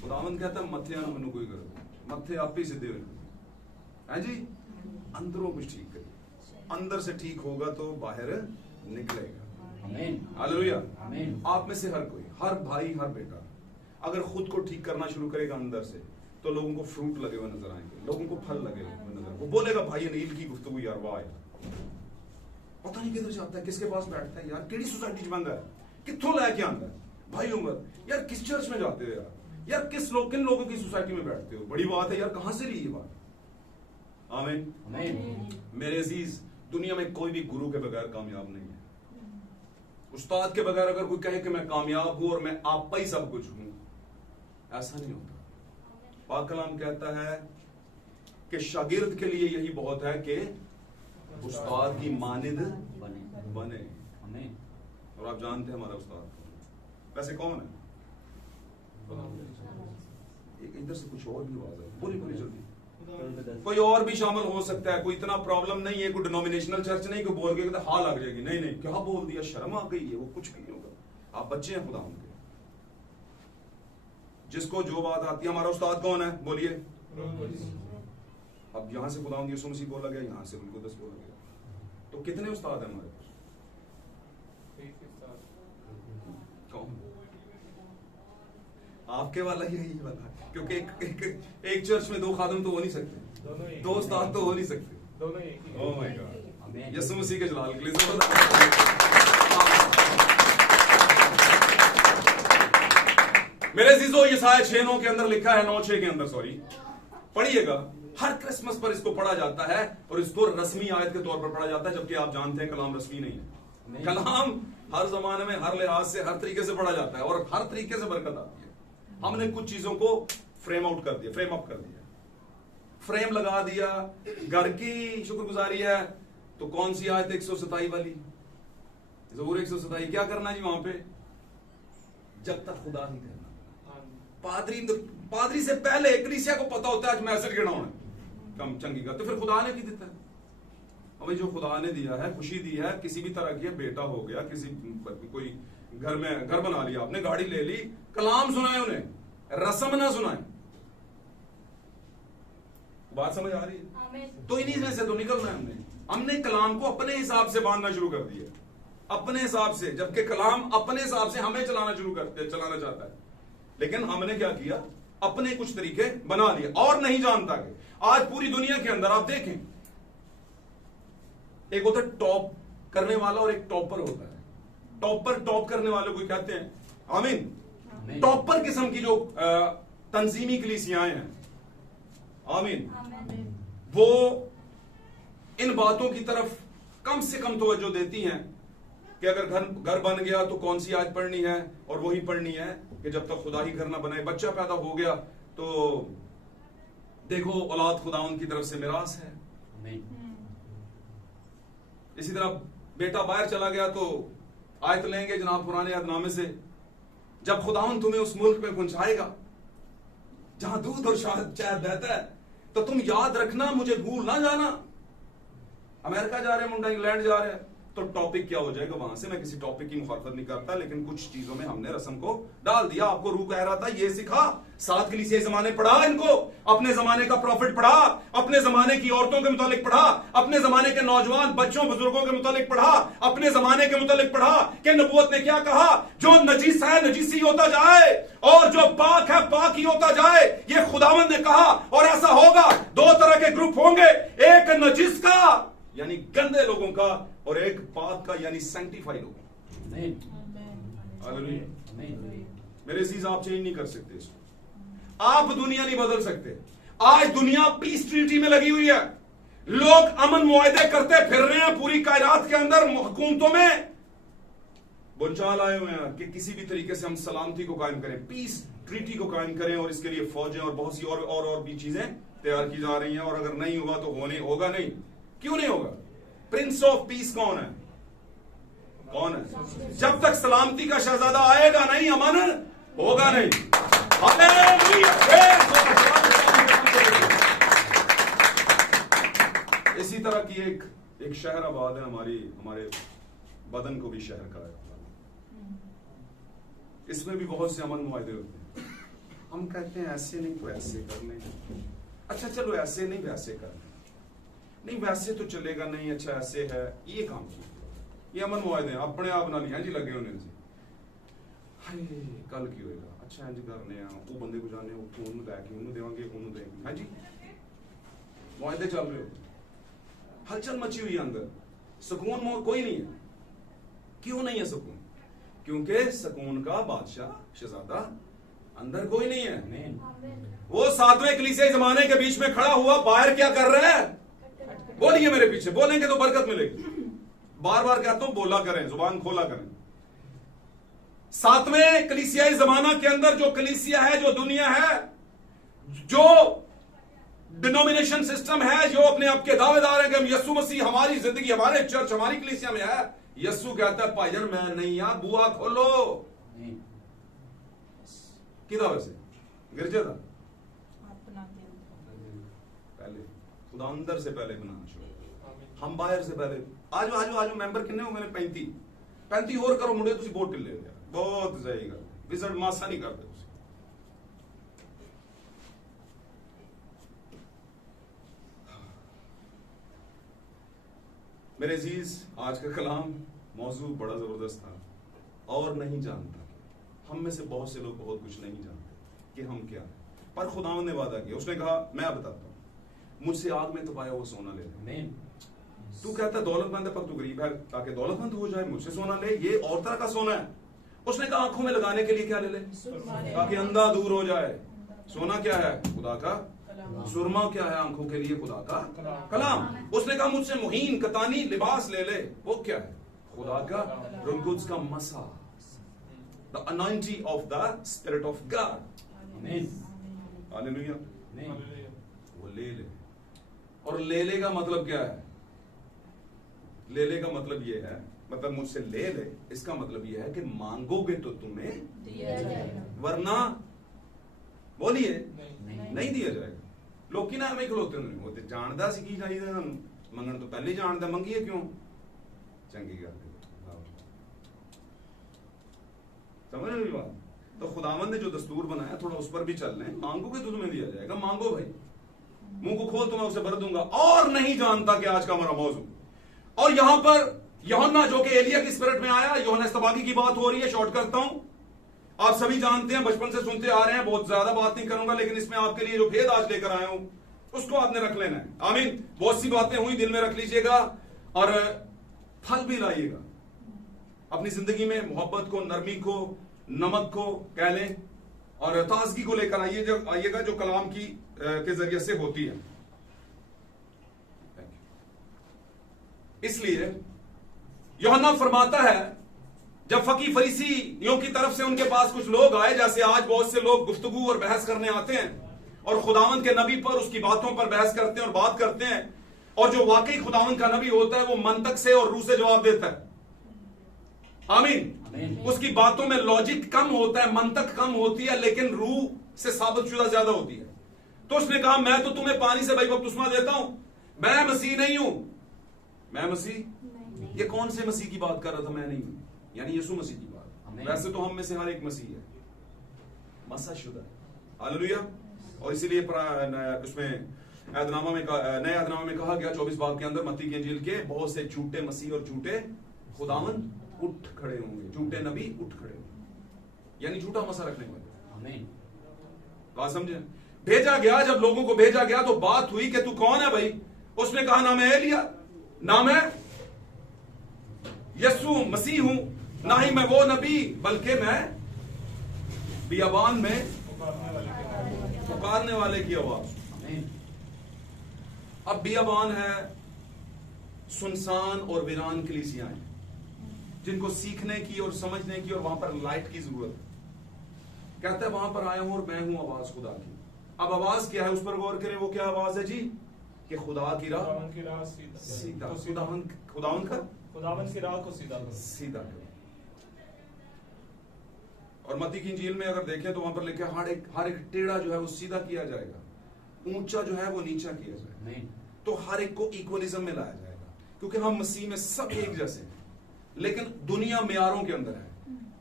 खुदावंद कहता है मत्थे ना मनु कोई करो, मत्थे आप ही सीधे है जी। अंदरों कुछ ठीक करिए, अंदर से ठीक होगा तो बाहर निकलेगा। हालेलुया। आप में से हर कोई, हर भाई, हर बेटा अगर खुद को ठीक करना शुरू करेगा अंदर से, तो लोगों को फ्रूट लगे हुए नजर आएंगे, लोगों को फल लगे हुए नजर। वो बोलेगा भाई अनिल की गुफ्तगू यार वाह यार, पता नहीं किधर जाता है, किसके पास बैठता है यार, केड़ी सोसाइटी च बंदा है, कित्थों लैके आंदा है भाई उमर यार, किस चर्च में जाते हो यार किन लोगों की सोसाइटी में बैठते हो, बड़ी बात है यार, कहां से रही ये बात? आमीन। मेरे अजीज, दुनिया में कोई भी गुरु के बगैर कामयाब नहीं है। उस्ताद के बगैर अगर कोई कहे कि मैं कामयाब हूं और मैं आप ही सब कुछ हूं, ऐसा नहीं होता। पाक कलाम कहता है कि शागिर्द के लिए यही बहुत है कि उस्ताद की मानिद बने। और आप जानते हैं हमारा उस्ताद वैसे कौन है? एक इधर से कुछ और भी आवाज है, बोली जल्दी। कोई और भी शामिल हो सकता है, कोई इतना प्रॉब्लम नहीं है, कोई डिनोमिनेशनल चर्च नहीं, कोई बोल के हाँ लग जाएगी, नहीं नहीं, क्या बोल दिया, शर्म आ गई है, वो कुछ नहीं होगा। आप बच्चे हैं खुदा उनके, जिसको जो बात आती है। हमारा उस्ताद कौन है? बोलिए। अब यहां से खुदा यीशु मसीह बोला गया, यहां से बिल्कुल 10 बोला गया, तो कितने उस्ताद हैं हमारे पास? कौन? आपके वाला यही वाला, क्योंकि एक चर्च में 2 खादम तो हो नहीं सकते, 2 उस्ताद तो हो नहीं सकते, दोनों एक ही। ओह माय गॉड, यीशु मसीह के जलाल के लिए मेरे अजीजों, यशायाह 6:9 के अंदर लिखा है, 9:6 के अंदर, सॉरी, पढ़िएगा। हर क्रिसमस पर इसको पढ़ा जाता है और इसको रस्मी आयत के तौर पर पढ़ा जाता है, जबकि आप जानते हैं कलाम रस्मी नहीं है। कलाम हर जमाने में, हर लिहाज से, हर तरीके से पढ़ा जाता है और हर तरीके से बरकत आती है। हमने कुछ चीजों को फ्रेम आउट कर दिया, फ्रेम अप कर दिया, फ्रेम लगा दिया। घर की शुक्रगुजारी है तो कौन सी आयत? 127 वाली, ज़बूर 127। क्या करना जी वहां पे? जब तक खुदा नहीं करना। पादरी से पहले कलीसिया को पता होता है आज मैसेज गिराना है, कम चंगी का, तो फिर खुदा ने की देता है। अब जो खुदा ने दिया है, खुशी दी है, किसी भी तरह की, बेटा हो गया, किसी कोई घर में घर बना लिया आपने, गाड़ी ले ली, कलाम सुनाए उन्हें, रस्म ना सुनाए। बात समझ आ रही है? तो इन्हीं में से तो निकलना है। हमने कलाम को अपने हिसाब से बांधना शुरू कर दिया, अपने हिसाब से, जबकि कलाम अपने हिसाब से हमें चलाना चाहता है। लेकिन हमने क्या किया? अपने कुछ तरीके बना लिए और नहीं जानता कि आज पूरी दुनिया के अंदर आप देखें, एक होता है टॉप करने वाला और एक टॉपर होता है। टॉप करने वालों को कहते हैं। आमीन। टॉपर किस्म की जो तंजीमी कलीसियाएं हैं, आमीन, वो इन बातों की तरफ कम से कम तवज्जो देती हैं कि अगर घर बन गया तो कौन सी आयत पढ़नी है, और वही पढ़नी है कि जब तक खुदा ही घर ना बनाए। बच्चा पैदा हो गया तो देखो औलाद खुदाउन की तरफ से मिरास है। इसी तरह बेटा बाहर चला गया तो आयत लेंगे जनाब पुराने यादनामे से, जब खुदाउन तुम्हें उस मुल्क में पहुंचाएगा जहां दूध और शहद बहता है, तो तुम याद रखना, मुझे भूल ना जाना। अमेरिका जा रहे हैं मुंडा, इंग्लैंड जा रहे हैं, तो टॉपिक क्या हो जाएगा वहां से। मैं किसी टॉपिक की मुखालफत नहीं करता, लेकिन कुछ चीजों में हमने रस्म को डाल दिया। आपको रूह कह रहा था ये सिखा, सात कलीसिया जमाने पढ़ा, इनको अपने जमाने का प्रॉफिट पढ़ा, अपने जमाने की औरतों के मुतालिक पढ़ा, अपने जमाने के नौजवान बच्चों बुजुर्गों के मुतालिक पढ़ा, अपने जमाने के मुतालिक पढ़ा कि नबूवत ने क्या कहा, जो नजीस है नजीसी होता जाए और जो पाक है पाक ही होता जाए, ये खुदावंद ने कहा। और ऐसा होगा, दो तरह के ग्रुप होंगे, एक नजीस का यानी गंदे लोगों का, और एक पाक का यानी सैंक्टिफाई लोगों। मेरे अजीज, आप चेंज नहीं कर सकते इसको, आप दुनिया नहीं बदल सकते। आज दुनिया पीस ट्रीटी में लगी हुई है, लोग अमन मुआहदे करते फिर रहे हैं पूरी कायनात के अंदर, हुकूमतों में बुंचाल आए हुए हैं कि किसी भी तरीके से हम सलामती को कायम करें, पीस ट्रीटी को कायम करें, और इसके लिए फौजें और बहुत सी और भी चीजें तैयार की जा रही हैं। और अगर नहीं हुआ तो होगा नहीं। क्यों नहीं होगा? प्रिंस ऑफ पीस कौन है? कौन है? जब तक सलामती का शहजादा आएगा नहीं, अमन होगा नहीं। इसी तरह की एक शहर आबाद है हमारे बदन को भी शहर का है। इसमें भी बहुत से अमन मुआहदे होते हैं। हम कहते हैं ऐसे नहीं तो ऐसे कर लें, अच्छा चलो ऐसे नहीं वैसे कर लें, नहीं वैसे तो चलेगा नहीं, अच्छा ऐसे है, ये काम किया, ये अमन मुआहदे हैं, अपने आप ना नहीं जी लगे होने से। हाय कल की होएगा, अच्छा इंज करने वो बंदे को जाने उन्होंने लैके उन्होंने देवांगे उन्होंने देंगे। हाँ जी, मुआहदे चल रहे हो, हलचल मची हुई है अंदर, सुकून कोई नहीं है। क्यों नहीं है सुकून? क्योंकि सुकून का बादशाह शहजादा अंदर कोई नहीं है। वो सातवें कलीसिया जमाने के बीच में खड़ा हुआ, बाहर क्या कर रहा है? बोलिए मेरे पीछे, बोलेंगे तो बरकत मिलेगी। बार बार कहता हूं, बोला करें, जुबान खोला करें। सातवें कलीसियाई जमाना के अंदर जो कलीसिया है, जो दुनिया है, जो डिनोमिनेशन सिस्टम है, जो अपने आप के दावेदार है कि हम यस्सु मसीह, हमारी जिंदगी, हमारे चर्च, हमारी कलीसिया में है, यस्सु कहता है भाईजान मैं नहीं, यहां बुआ खोलो। किदा वैसे गिरजे था पहले, खुदा अंदर से पहले बनाना शुरू, हम बाहर से पहले। आज आज मेंबर किन्ने हो? मैंने 35 और करो मुंडे, तुम बहुत ढिले हो गया, बहुत सही गल, विजिट मासा नहीं करते। मेरे अजीज, आज का कलाम मौजू बड़ा जबरदस्त था। और नहीं जानता, हम में से बहुत से लोग बहुत कुछ नहीं जानते कि हम क्या है, पर खुदावंद ने वादा किया, उसने कहा मैं बताता हूं, मुझसे आग में तपाया हुआ सोना ले ले। तू कहता दौलतमंद है पर तू गरीब है, ताकि दौलतमंद हो जाए मुझसे सोना ले, ये और तरह का सोना है। उसने कहा आंखों में लगाने के लिए क्या ले ले, ताकि अंधा दूर हो जाए। सोना क्या है? खुदा का सुरमा। क्या है? आंखों के लिए खुदा का कलाम। उसने कहा मुझसे मुहीन कतानी लिबास ले ले, वो क्या है? खुदा का रुकुद्स का मसा, the anointing of the spirit of God. Hallelujah. वो ले ले। और ले ले का मतलब क्या है? ले ले का मतलब ये है, मतलब मुझसे ले ले, इसका मतलब यह है कि मांगोगे तो तुम्हें दिया जाएगा, वरना बोलिए नहीं दिया जाएगा। लोग ना हमें खलोते नहीं होते, जानता सी की चाहिए मंगन तो पहले जानता, मंगिए क्यों? चंगी गल समझ रहे बात? तो खुदावंद ने जो दस्तूर बनाया थोड़ा उस पर भी चल लें। मांगोगे तो तुम्हें दिया जाएगा, मांगो भाई, मुंह को खोल तो मैं उसे भर दूंगा। और नहीं जानता कि आज का हमारा मौजू, और यहां पर यूहन्ना जो कि एलिया की स्पिरिट में आया, यूहन्ना इस्तबागी की बात हो रही है। शॉर्ट करता हूं, आप सभी जानते हैं, बचपन से सुनते आ रहे हैं, बहुत ज्यादा बात नहीं करूंगा, लेकिन इसमें आपके लिए जो भेद आज लेकर आया हूं उसको आपने रख लेना है। आमीन। बहुत सी बातें हुई, दिल में रख लीजिएगा और फल भी लाइएगा। अपनी जिंदगी में मोहब्बत को, नरमी को, नमक को कह लें, और ताजगी को लेकर आइएगा जो कलाम की के जरिए से होती है। इसलिए यूहन्ना फरमाता है, जब फकी फरीसियों की तरफ से उनके पास कुछ लोग आए, जैसे आज बहुत से लोग गुफ्तगू और बहस करने आते हैं और खुदावंद के नबी पर, उसकी बातों पर बहस करते हैं और बात करते हैं, और जो वाकई खुदावंद का नबी होता है वो मंतक से और रूह से जवाब देता है। आमीन। उसकी बातों में लॉजिक कम होता है, मंतक कम होती है, लेकिन रूह से साबित शुदा ज्यादा होती है। तो उसने कहा, मैं तो तुम्हें पानी से भाई बपतिस्मा देता हूं, मैं मसीह नहीं हूं। मैं मसीह? ये कौन से मसीह की बात कर रहा था? मैं नहीं हूं, यानी यीशु मसीह की बात। वैसे तो हम में से हर एक मसीह है, मसा शुदा है। हालेलुया। और इसीलिए उसमें नए अहदनामा में कहा गया 24 बाब के अंदर, मत्ती की इंजील के, बहुत से झूठे मसीह और झूठे खुदावन उठ खड़े होंगे, झूठे नबी उठ खड़े होंगे, यानी झूठा मसा रखने वाले। बात समझे? भेजा गया, जब लोगों को भेजा गया तो बात हुई कि तू कौन है भाई? उसने कहा, नाम है एलिया, नाम है यीशु मसीह हूं, ना ही मैं वो नबी, बल्कि मैं बियाबान में पुकारने वाले की आवाज। अब बियाबान है सुनसान और वीरान कलीसियां हैं, जिनको सीखने की और समझने की और वहां पर लाइट की जरूरत है। कहता है, वहां पर आया हूं और मैं हूं आवाज खुदा की। अब आवाज क्या है, उस पर गौर करें। वो क्या आवाज है जी? कि खुदा की राह सीधा, खुदावंद की राह को सीधा करो। और मत्ती की इंजील में अगर देखें तो वहां पर लिखा है, हर एक टेढ़ा जो है वो सीधा किया जाएगा, ऊंचा जो है वो नीचा किया जाएगा। तो हर एक को इक्वलिज्म में लाया जाएगा, क्योंकि हम मसीह में सब एक जैसे हैं, लेकिन दुनिया मियारों के अंदर है।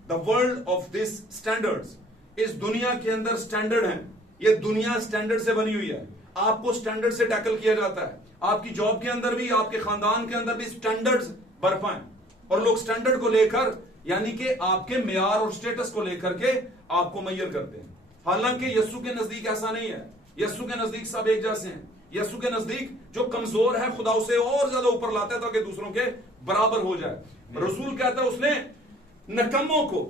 The world of this standards, इस दुनिया के अंदर स्टैंडर्ड हैं। ये दुनिया स्टैंडर्ड से बनी हुई है, आपको स्टैंडर्ड से टैकल किया जाता है। आपकी जॉब के अंदर भी, आपके खानदान के अंदर भी स्टैंडर्ड्स बरपाएं, और लोग स्टैंडर्ड को लेकर, यानी कि आपके मियार और स्टेटस को लेकर के आपको मैयर करते हैं। हालांकि यीशु के नजदीक ऐसा नहीं है। यीशु के नजदीक सब एक जैसे हैं। यीशु के नजदीक जो कमजोर है, खुदा उसे और ज्यादा ऊपर लाता है ताकि दूसरों के बराबर हो जाए। रसूल कहता है, उसने नकम्मों को,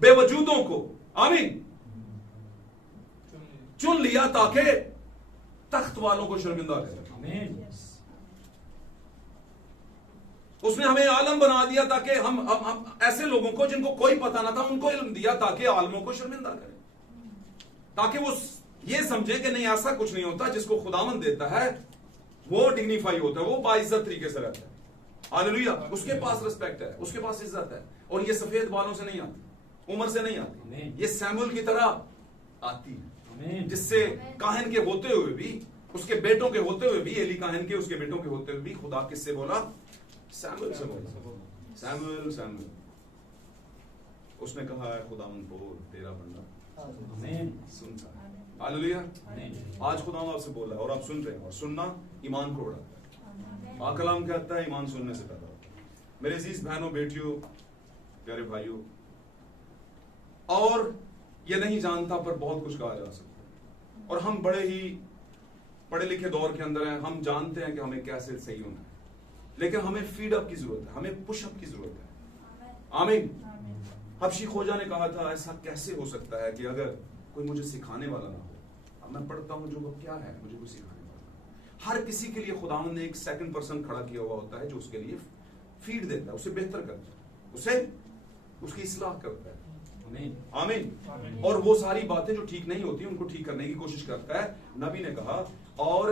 बेवजूदों को, आमीन, चुन लिया ताकि तख्त वालों को शर्मिंदा करे। उसने हमें आलम बना दिया ताकि हम ऐसे लोगों को जिनको कोई पता ना था, उनको इल्म दिया ताकि आलमों को शर्मिंदा करे, ताकि वो ये समझे कि नहीं, ऐसा कुछ नहीं होता। जिसको खुदावंद देता है वो डिग्निफाई होता है, वो बाइज्जत तरीके से रहता है। हालेलुया। उसके पास रिस्पेक्ट है, उसके पास इज्जत है, और ये सफेद बालों से नहीं आती, उम्र से नहीं आती, ये सैमुअल की तरह आती है, जिससे काहन के होते हुए भी, उसके बेटों के होते हुए भी, एली काहन के, उसके बेटों के होते हुए भी खुदा किससे बोला? सैमुअल से बोला। Samuel Samuel. उसने कहा है, खुदावंद बोल, तेरा बंदा सुनता है। हालेलुया। आज खुदा आपसे बोला है और आप सुन रहे हैं, और सुनना ईमान को बढ़ाता है। कलाम कहता है, ईमान सुनने से पैदा होता है। मेरे अजीज बहनों, बेटियों, प्यारे भाइयों, और ये नहीं जानता पर बहुत कुछ कहा जा सकता है, और हम बड़े ही पढ़े लिखे दौर के अंदर हैं। हम जानते हैं कि हमें कैसे सही होना है, लेकिन हमें फीड अप की जरूरत है, हमें पुश अप की जरूरत है। आमीन। हबशी खोजा ने कहा था, ऐसा कैसे हो सकता है कि अगर कोई मुझे सिखाने वाला ना हो, अब मैं पढ़ता हूं जो वो क्या है, मुझे कोई सिखाने वाला। हर किसी के लिए खुदावंद ने एक सेकंड पर्सन खड़ा किया हुआ होता है जो उसके लिए फीड देता है, उसे बेहतर करता है, उसे उसकी इस्लाह करता है। आमीन। और वो सारी बातें जो ठीक नहीं होती उनको ठीक करने की कोशिश करता है। नबी ने कहा, और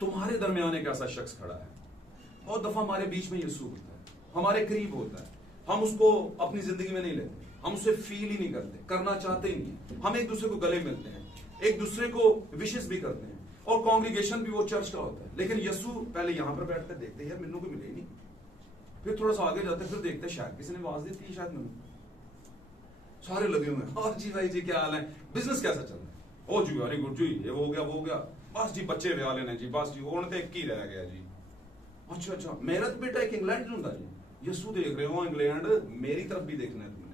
तुम्हारे दरमियान एक ऐसा शख्स खड़ा है। बहुत दफा हमारे बीच में यीशु होता है, हमारे करीब होता है, हम उसको अपनी जिंदगी में नहीं लेते, हम उसे फील ही नहीं करते, करना चाहते ही नहीं। हम एक दूसरे को गले मिलते हैं, एक दूसरे को विशेष भी करते हैं, और कांग्रीगेशन भी वो चर्च का होता है। लेकिन यीशु पहले यहां पर बैठते, देखते यार मेनू को मिले नहीं, फिर थोड़ा सा आगे जाते, फिर देखते शायद किसी ने आवाज दी थी, शायद मैंने, सारे लगे हुए हैं, और जी भाई जी क्या हाल है, बिजनेस कैसा चल रहा है, ओ जी वेरी गुड जी, ये हो गया, बस जी बच्चे ब्याह लेने जी, बस जी होने तो एक ही रह गया जी। अच्छा, मेरा तो बेटा एक इंग्लैंड में जी, यीशु देख रहे हो इंग्लैंड, मेरी तरफ भी देखना है तुमने।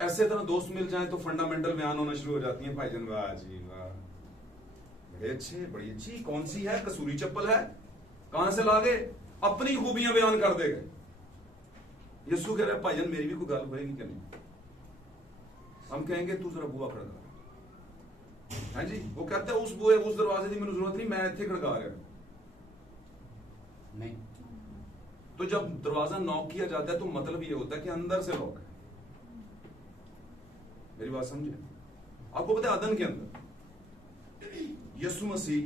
ऐसे तरह दोस्त मिल जाए तो फंडामेंटल बयान होना शुरू हो जाती है, भाईजान वाह जी वाह, बड़े अच्छे, बड़ी अच्छी, कौन सी है, कसूरी चप्पल है, कहां से लागे, अपनी खूबियां बयान कर देगा। यीशु कह रहा है भाईजान मेरी भी कोई गल होएगी कि नहीं? हम कहेंगे तू जरा बुआ खड़का है जी। वो कहता है उस बुए उस दरवाजे की मैंने जरूरत नहीं, मैं इतने खड़का रहा नहीं। तो जब दरवाजा नॉक किया जाता है तो मतलब ये होता है कि अंदर से लॉक है। मेरी बात समझे? आपको पता है अदन के अंदर यीशु मसीह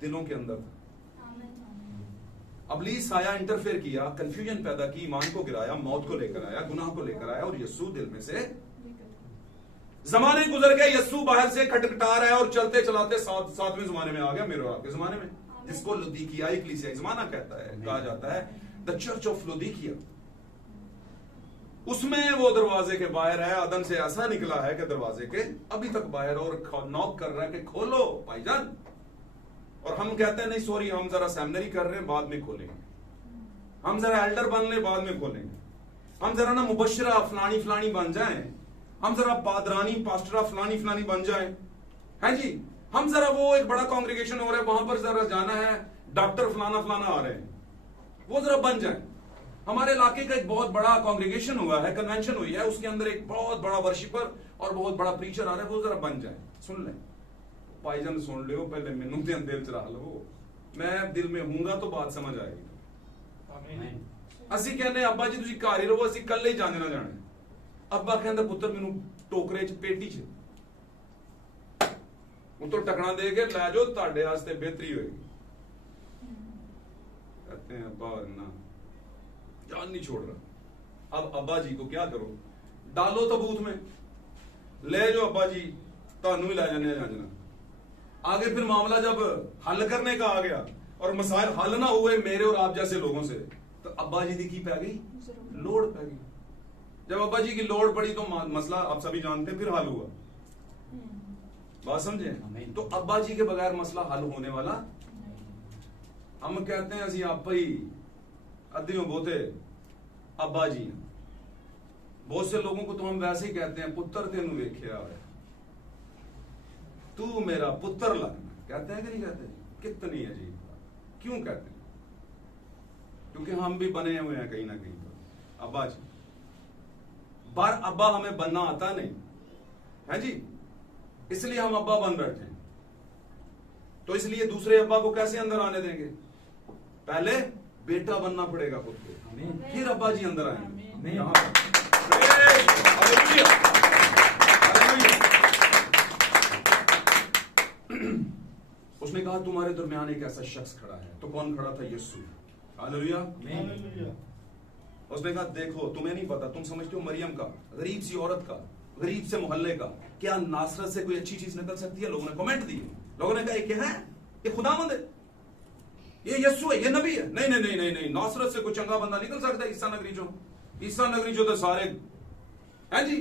दिलों के अंदर था। अबलीस आया, इंटरफेयर किया, कंफ्यूजन पैदा की, ईमान को गिराया, मौत को लेकर आया, गुनाह को लेकर आया और यीशु दिल में से जमाने गुजर गए। यीशु बाहर से खटखटा रहा है और चलते चलाते सातवें जमाने में आ गया, मेरे और आपके जमाने में, जिसको लुदीकियाई कलीसिया जमाना कहता है, कहा जाता है द चर्च ऑफ लुदीकिया। उसमें वो दरवाजे के बाहर है, अदन से ऐसा निकला है कि दरवाजे के अभी तक बाहर और नॉक कर रहा है कि खोलो भाईजान। और हम कहते हैं नहीं सॉरी, हम जरा सेमिनरी कर रहे हैं, बाद में खोलेंगे, हम जरा एल्डर बन ले, बाद में खोलेंगे, हम जरा ना मुबशरा फलानी फलानी बन जाएं, हम जरा पादरानी पास्टरा फलानी फलानी बन जाएं, है जी, हम जरा वो एक बड़ा कांग्रेगेशन हो रहा है वहां पर जरा जाना है, डॉक्टर फलाना फलाना आ रहे हैं, वो जरा बन जाए। हमारे इलाके का एक बहुत बड़ा कांग्रेगेशन हुआ है, कन्वेंशन हुई है, उसके अंदर एक बहुत बड़ा वर्शिपर और बहुत बड़ा प्रीचर आ रहा है, वो जरा बन जाए। सुन ले भाईजान, सुन लो, पहले मैनू ते दिल चला लो, मैं दिल में हूंगा तो बात समझ आएगी। असि कहने अब्बा जी तुसी घर ही रहो, असि कल्ले ही जाने ना जाने। अब्बा कहंदा पुत्र मैनू टोकरे च पेटी च उतो टकना दे के लै जाओ, तुहाडे वास्ते बेहतरी होएगी। कहते हैं अब्बा ना जान नहीं छोड़ रहा। अब अब्बा जी को क्या करो, डालो तबूत में, ले जाओ अब्बा जी, तानू भी लै जाने जांजना। आगे फिर मामला जब हल करने का आ गया और मसाइल हल ना हुए मेरे और आप जैसे लोगों से, तो अब्बा जी की पै गई लोड़ पै गई। जब अब्बा जी की लोड़ पड़ी तो मसला आप सभी जानते हैं फिर हल हुआ। बात समझे? तो अब्बा जी के बगैर मसला हल होने वाला। हम कहते हैं असि आप ही अद्धियों बोते अब्बा जी। बहुत से लोगों को तो हम वैसे ही कहते हैं पुत्र तेनू वेख्या है, तू मेरा पुत्र लगना, कहते हैं कि नहीं कहते? कितनी अजीब बात। क्यों कहते हैं? क्योंकि हम भी बने हुए हैं कहीं ना कहीं पर अब्बा जी, पर अब्बा हमें बनना आता नहीं है जी, इसलिए हम अब्बा बन बैठे हैं। तो इसलिए दूसरे अब्बा को कैसे अंदर आने देंगे? पहले बेटा बनना पड़ेगा खुद को, फिर अब्बा जी अंदर आएंगे। यहां उसने कहा तुम्हारे दरमियान एक ऐसा शख्स खड़ा है। तो कौन खड़ा था? यीशु। हालेलुया। उसने कहा देखो तुम्हें नहीं पता, तुम समझते हो मरियम का, गरीब सी औरत का, गरीब से मोहल्ले का, क्या नासरत से कोई अच्छी चीज निकल सकती है? लोगों ने कमेंट दिए, लोगों ने कहा ये क्या है, ये खुदावंद है, ये यीशु है, ये नबी है। नहीं नहीं नहीं नहीं नहीं, नासरत से कोई चंगा बंदा निकल सकता है? ईसा नगरी जो तो सारे हैं जी,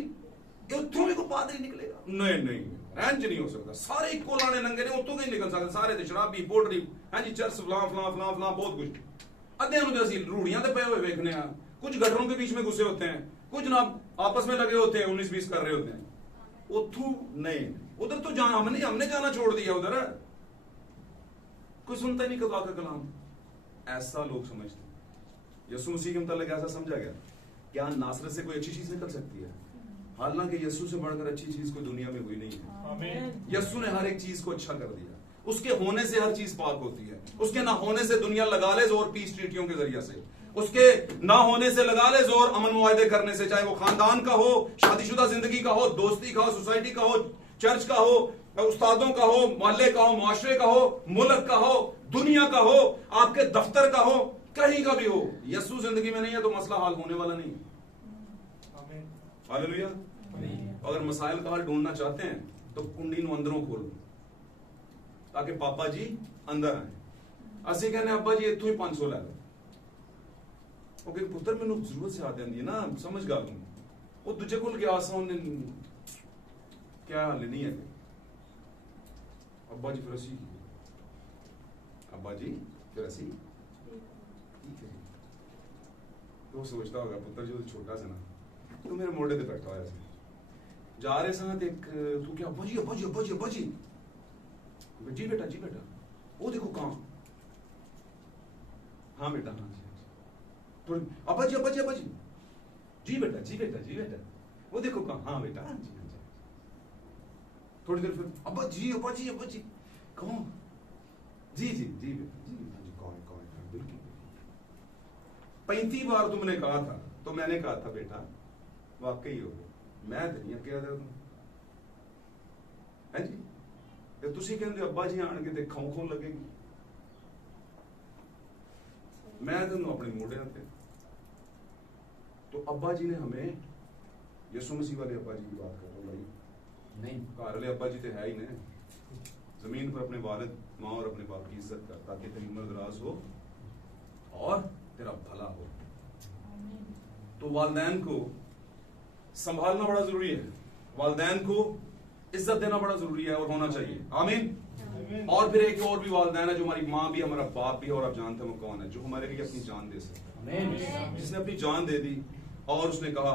ये उतों भी कोई पादरी निकलेगा? नहीं नहीं, रैंच नहीं हो सकता, सारे इक्को लाने नंगे ने, उतों नहीं निकल सकते, सारे थे शराबी पोल्ट्री हैं जी, चर्च फलां फलां फलां फलां बहुत कुछ। अद्धे असी रूढ़ियां तो पे हुए वेखने, कुछ गटरों के बीच में घुसे होते हैं, कुछ ना आपस में लगे होते हैं, 19-20 कर रहे होते हैं। उथू नहीं, उधर तो जाना हमने जाना छोड़ दिया, उधर कोई सुनता नहीं खुदा का कलाम। ऐसा लोग समझते। यीशु मसीह के मुताबिक ऐसा समझा गया, क्या नासरत से कोई अच्छी चीज निकल सकती है? हालांकि यीशु से बढ़कर अच्छी चीज कोई दुनिया में हुई नहीं है। यीशु ने हर एक चीज को अच्छा कर दिया, उसके होने से हर चीज पाक होती है, उसके ना होने से दुनिया लगा ले जोर पीस ट्रीटियों के जरिए से, उसके ना होने से लगा ले जोर अमन मुआहदे करने से, चाहे वो खानदान का हो, शादीशुदा जिंदगी का हो, दोस्ती का हो, सोसाइटी का हो, चर्च का हो, उस्तादों का हो, मोहल्ले का हो, मुआशरे का हो, मुल्क का हो, दुनिया का हो, आपके दफ्तर का हो, कहीं का भी हो। यीशु जिंदगी में नहीं है तो मसला हल होने वाला नहीं। हालेलुया। अगर मसाइल का हल ढूंढना चाहते हैं तो कुंडी नु अंदरों खोलो ताकि पापा जी अंदर आए। असि कहने अब्बा जी इतों ही 500 लै लो, ओके पुत्र मैनू जरूरत से आती आंदी है ना, समझ गल वो दूजे कोल गया सा क्या हाल नहीं है। अब्बा जी फिर असी अब्बा जी फिर असी तो सोचता होगा पुत्र जो छोटा सा ना, तो मेरे मोड़े पे बैठा हुआ जा रहे साथ एक तू क्या अब्बा जी अब्बा जी अब्बा जी अब्बा जी, जी बेटा वो देखो कहां, हाँ बेटा हाँ जी, थोड़ी अब्बा जी, अब्बा जी, अब्बा जी, जी बेटा, जी बेटा, जी बेटा, वो देखो कहाँ, हाँ बेटा, हाँ जी, हाँ जी। थोड़ी देर फिर अब्बा जी, अब्बा जी, अब्बा जी, कौन? जी जी जी बेटा, जी हाँ जी, कौन कौन? बिल्कुल। 35 बार तुमने कहा था तो मैंने कहा था बेटा वाकई हो गया, मैं तो नहीं कह रहा है जी। ਤੇ ਤੁਸੀਂ ਕਹਿੰਦੇ ਅੱਬਾ ਜੀ ਆਣਗੇ ਤੇ ਖੌਂ ਲੱਗੇਗੀ। मैं तेन अपने मोढ़े पे। तो अब्बा जी ने हमें यसु मसीह वाले अब्बा जी की बात कर रहा भाई, नहीं घर वाले अब्बा जी तो है ही ने, जमीन पर अपने वालिद माँ और अपने बाप की इज्जत कर ताकि तेरी उम्र दराज हो और तेरा भला हो। तो वालिदैन को संभालना बड़ा जरूरी है, वालिदैन को इज्जत देना बड़ा जरूरी है और होना चाहिए। आमीन। और फिर एक और भी वालिदैन है जो हमारी माँ भी हमारा बाप भी है, और आप जानते हैं वो कौन है, जो हमारे लिए अपनी जान दे सकता, जिसने अपनी जान दे दी और उसने कहा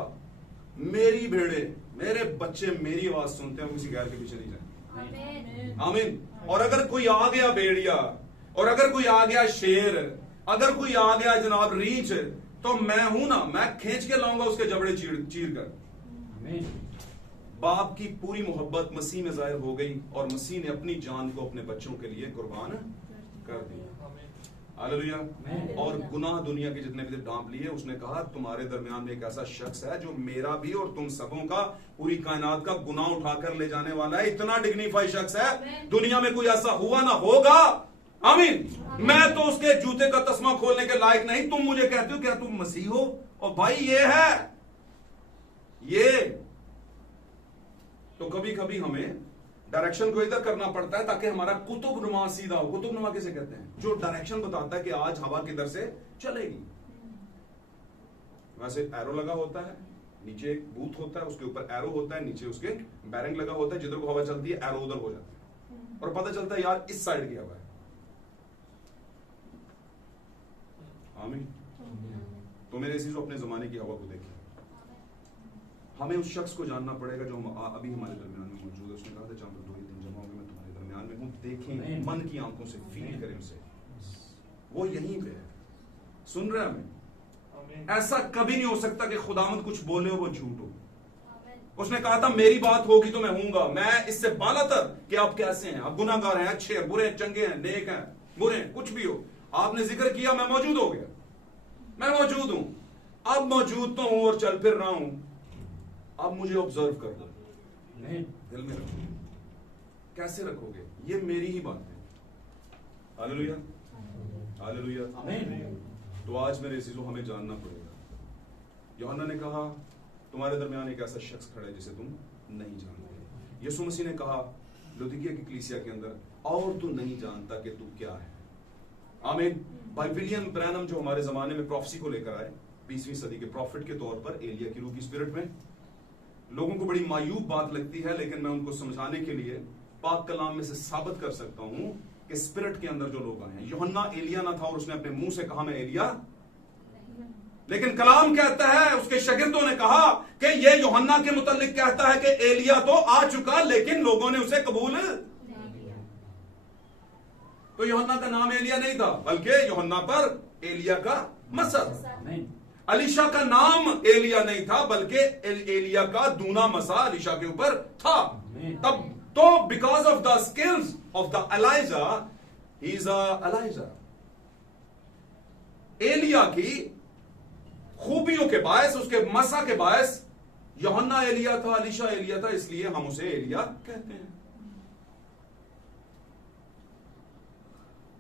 मेरी भेड़े मेरे बच्चे मेरी आवाज सुनते हैं, किसी गैर के पीछे नहीं जाएंगे। आमीन। और अगर कोई आ गया भेड़िया, और अगर कोई आ गया शेर, अगर कोई आ गया जनाब रीछ, तो मैं हूं ना, मैं खींच के लाऊंगा उसके जबड़े चीर कर। बाप की पूरी मोहब्बत मसीह में जाहिर हो गई और मसीह ने अपनी जान को अपने बच्चों के लिए कुर्बान कर दिया। हालेलुया। और गुनाह दुनिया के जितने भी ढांप लिए, उसने कहा तुम्हारे दरमियान में एक ऐसा शख्स है जो मेरा भी और तुम सबों का, पूरी कायनात का गुनाह उठाकर ले जाने वाला है। इतना डिग्निफाइड शख्स है, दुनिया में कोई ऐसा हुआ ना होगा। आमीन। मैं तो उसके जूते का तस्मा खोलने के लायक नहीं, तुम मुझे कहते हो क्या तुम मसीह हो? और भाई ये है ये। तो कभी कभी हमें डायरेक्शन को इधर करना पड़ता है ताकि हमारा कुतुबनुमा सीधा हो। कुतुबनुमा किसे कहते हैं? जो डायरेक्शन बताता है कि आज हवा किधर से चलेगी। वैसे एरो लगा होता है, नीचे एक बूथ होता है, उसके ऊपर एरो होता है, नीचे उसके बैरिंग लगा होता है, जिधर को हवा चलती है एरो उधर हो जाता है और पता चलता है यार इस साइड की हवा है। आमीन। तो मेरे इसी अपने जमाने की हवा को देखें। हमें उस शख्स को जानना पड़ेगा जो अभी हमारे दरमियान में मौजूद है। उसने कहा था जहां पर 2 दिन जमा होंगे मैं तुम्हारे दरमियान में हूं। देखें, मन की आंखों से फील करें उसे, वो यहीं पे है, सुन रहे हमें। ऐसा कभी नहीं हो सकता कि खुदावंद कुछ बोले हो वो झूठ हो। उसने कहा था मेरी बात होगी तो मैं हूंगा। मैं इससे बालातर कि आप कैसे हैं, आप गुनाहगार हैं, अच्छे हैं, बुरे हैं, चंगे हैं, नेक हैं, बुरे हैं, कुछ भी हो, आपने जिक्र किया मैं मौजूद हो गया, मैं मौजूद हूं। अब मौजूद तो हूं और चल फिर रहा हूं, अब मुझे ऑब्जर्व कर लो, दिल में रखोगे। कैसे रखोगे? ये मेरी ही बात है। हालेलुया, हालेलुया, आमीन। तो आज मेरे चीजों हमें जानना पड़ेगा। यूहन्ना ने कहा तुम्हारे दरमियान एक ऐसा शख्स खड़ा है जिसे तुम नहीं जानते। यीशु मसीह ने कहा लुदिकिया की कलीसिया के अंदर, और तू नहीं जानता कि तू क्या है। आमीन। भाई विलियम ब्रैनम जो हमारे जमाने में प्रोफेसी को लेकर आए, 20वीं सदी के प्रॉफिट के तौर पर एलिया की रूह की स्पिरिट में, लोगों को बड़ी मायूब बात लगती है, लेकिन मैं उनको समझाने के लिए पाक कलाम में से साबित कर सकता हूं कि स्पिरिट के अंदर जो लोग आए हैं, यूहन्ना एलिया ना था और उसने अपने मुंह से कहा मैं एलिया, लेकिन कलाम कहता है उसके शागिर्दों ने कहा कि ये यूहन्ना के मुतालिक कहता है कि एलिया तो आ चुका लेकिन लोगों ने उसे कबूल नहीं किया। तो यूहन्ना का नाम एलिया नहीं था, बल्कि यूहन्ना पर एलिया का मसर। अलीशा का नाम एलिया नहीं था, बल्कि एलिया का दूना मसा अलीशा के ऊपर था। तब तो because of the skills of the Elijah, he is a Elijah. एलिया की खूबियों के बायस, उसके मसा के बायस यूहन्ना एलिया था, अलीशा एलिया था, इसलिए हम उसे एलिया कहते हैं।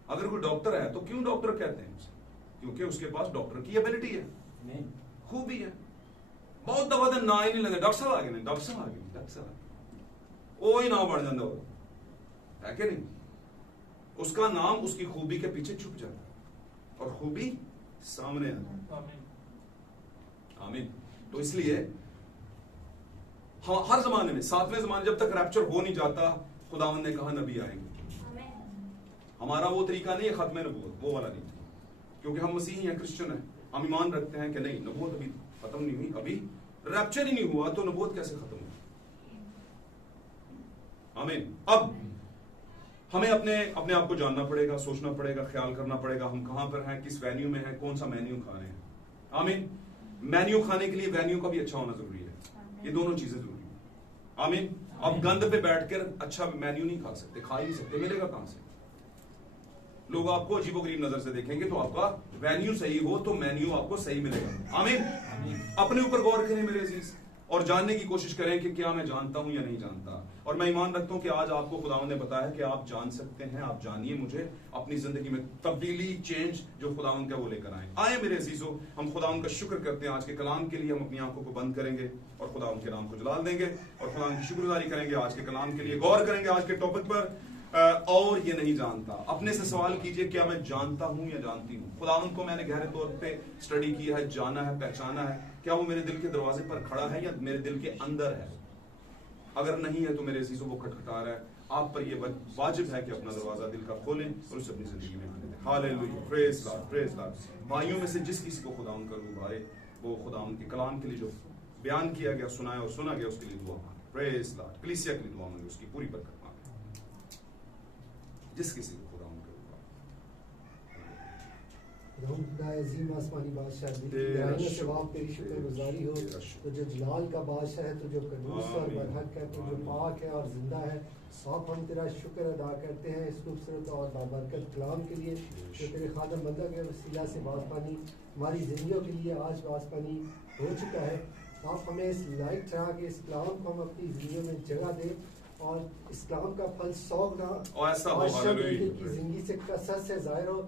अगर कोई डॉक्टर है तो क्यों डॉक्टर कहते हैं उसे? क्योंकि उसके पास डॉक्टर की एबिलिटी है, खूबी है। बहुत दफा तो ना ही नहीं लगता, डॉक्टर साहब आ गए नहीं, डॉक्टर साहब आ गए, डॉक्टर साहब ओ ही ना बढ़ जाता है कि नहीं? उसका नाम उसकी खूबी के पीछे छुप जाता है और खूबी सामने आता है। आमीन। तो इसलिए हाँ, हर जमाने में, 7वें जमाने जब तक रैप्चर हो नहीं जाता, खुदावंद ने कहा नबी आएंगे। हमारा वो तरीका नहीं है खत्म नबूवत, वो वाला नहीं, क्योंकि हम मसीही हैं, क्रिश्चियन हैं। हम ईमान रखते हैं कि नहीं, नबूवत अभी खत्म नहीं हुई, अभी रैप्चर ही नहीं हुआ तो नबूवत कैसे खत्म हुई? आमीन। अब हमें अपने आप को जानना पड़ेगा, सोचना पड़ेगा, ख्याल करना पड़ेगा हम कहां पर हैं, किस वेन्यू में हैं, कौन सा मेन्यू खा रहे हैं। आमीन। मेन्यू खाने के लिए वेन्यू का भी अच्छा होना जरूरी है, ये दोनों चीजें जरूरी है। आमीन। आप गंद पे बैठकर अच्छा मेन्यू नहीं खा सकते, खा ही नहीं सकते, मिलेगा कहां से? लोग आपको अजीबोगरीब नजर से देखेंगे, तो आपका वेन्यू सही हो तो मेन्यू आपको सही मिलेगा। आमीन। अपने ऊपर गौर करें मेरे अजीज, और जानने की कोशिश करें कि क्या मैं जानता हूं या नहीं जानता। और मैं ईमान रखता हूं कि आज आपको खुदावंद ने बताया कि आप जान सकते हैं। आप जानिए मुझे, अपनी जिंदगी में तब्दीली, चेंज जो खुदावंद का वो लेकर आए मेरे अजीजों। हम खुदावंद का शुक्र करते हैं आज के कलाम के लिए। हम अपनी आंखों को बंद करेंगे और खुदावंद के नाम को जलाल देंगे और खुदावंद की शुक्रगुजारी करेंगे आज के कलाम के लिए। गौर करेंगे आज के टॉपिक पर, और ये नहीं जानता। अपने से सवाल कीजिए, क्या मैं जानता हूं या जानती हूं? खुदावंद को मैंने गहरे तौर पे स्टडी किया है, जाना है, पहचाना है। क्या वो मेरे दिल के दरवाजे पर खड़ा है या मेरे दिल के अंदर है? अगर नहीं है तो मेरे अजीजों वो खटखटा रहा है। आप पर ये वाजिब है कि अपना दरवाजा दिल का खोलें और उसे अपनी जिंदगी में आने दें। Hallelujah, praise Lord, praise Lord. भाइयों में से जिस किसी को खुदावंद का रूह आए, वो खुदावंद के कलाम के लिए जो बयान किया गया, सुनाया और सुना गया, उसके लिए दुआ मांगे। Praise Lord. कलीसिया के लिए दुआ मांगे, उसकी पूरी बरकत मांगे। जिस किसी को खुदावंद का खुदा अजीम आसमानी बादशाह से आप तेरी शुक्रगुजारी हो। तो जो जलाल का बादशाह है, तो जो कदूस और बरहक है, तो जो पाक है और जिंदा है, आप हम तेरा शुक्र अदा करते हैं इस खूबसूरत और बाबरकत कलाम के लिए जो तेरे खादम बंदा के वसीला से बासपानी हमारी जिंदगियों के लिए आज बासपानी हो चुका है। आप हमें इस लायक ठहरा के इस कलाम को हम अपनी जिंदगियों में जगह दें और इस कलाम का फल 100 गुना और ऐसा हो की जिंदगी से कसरत से जाहिर हो।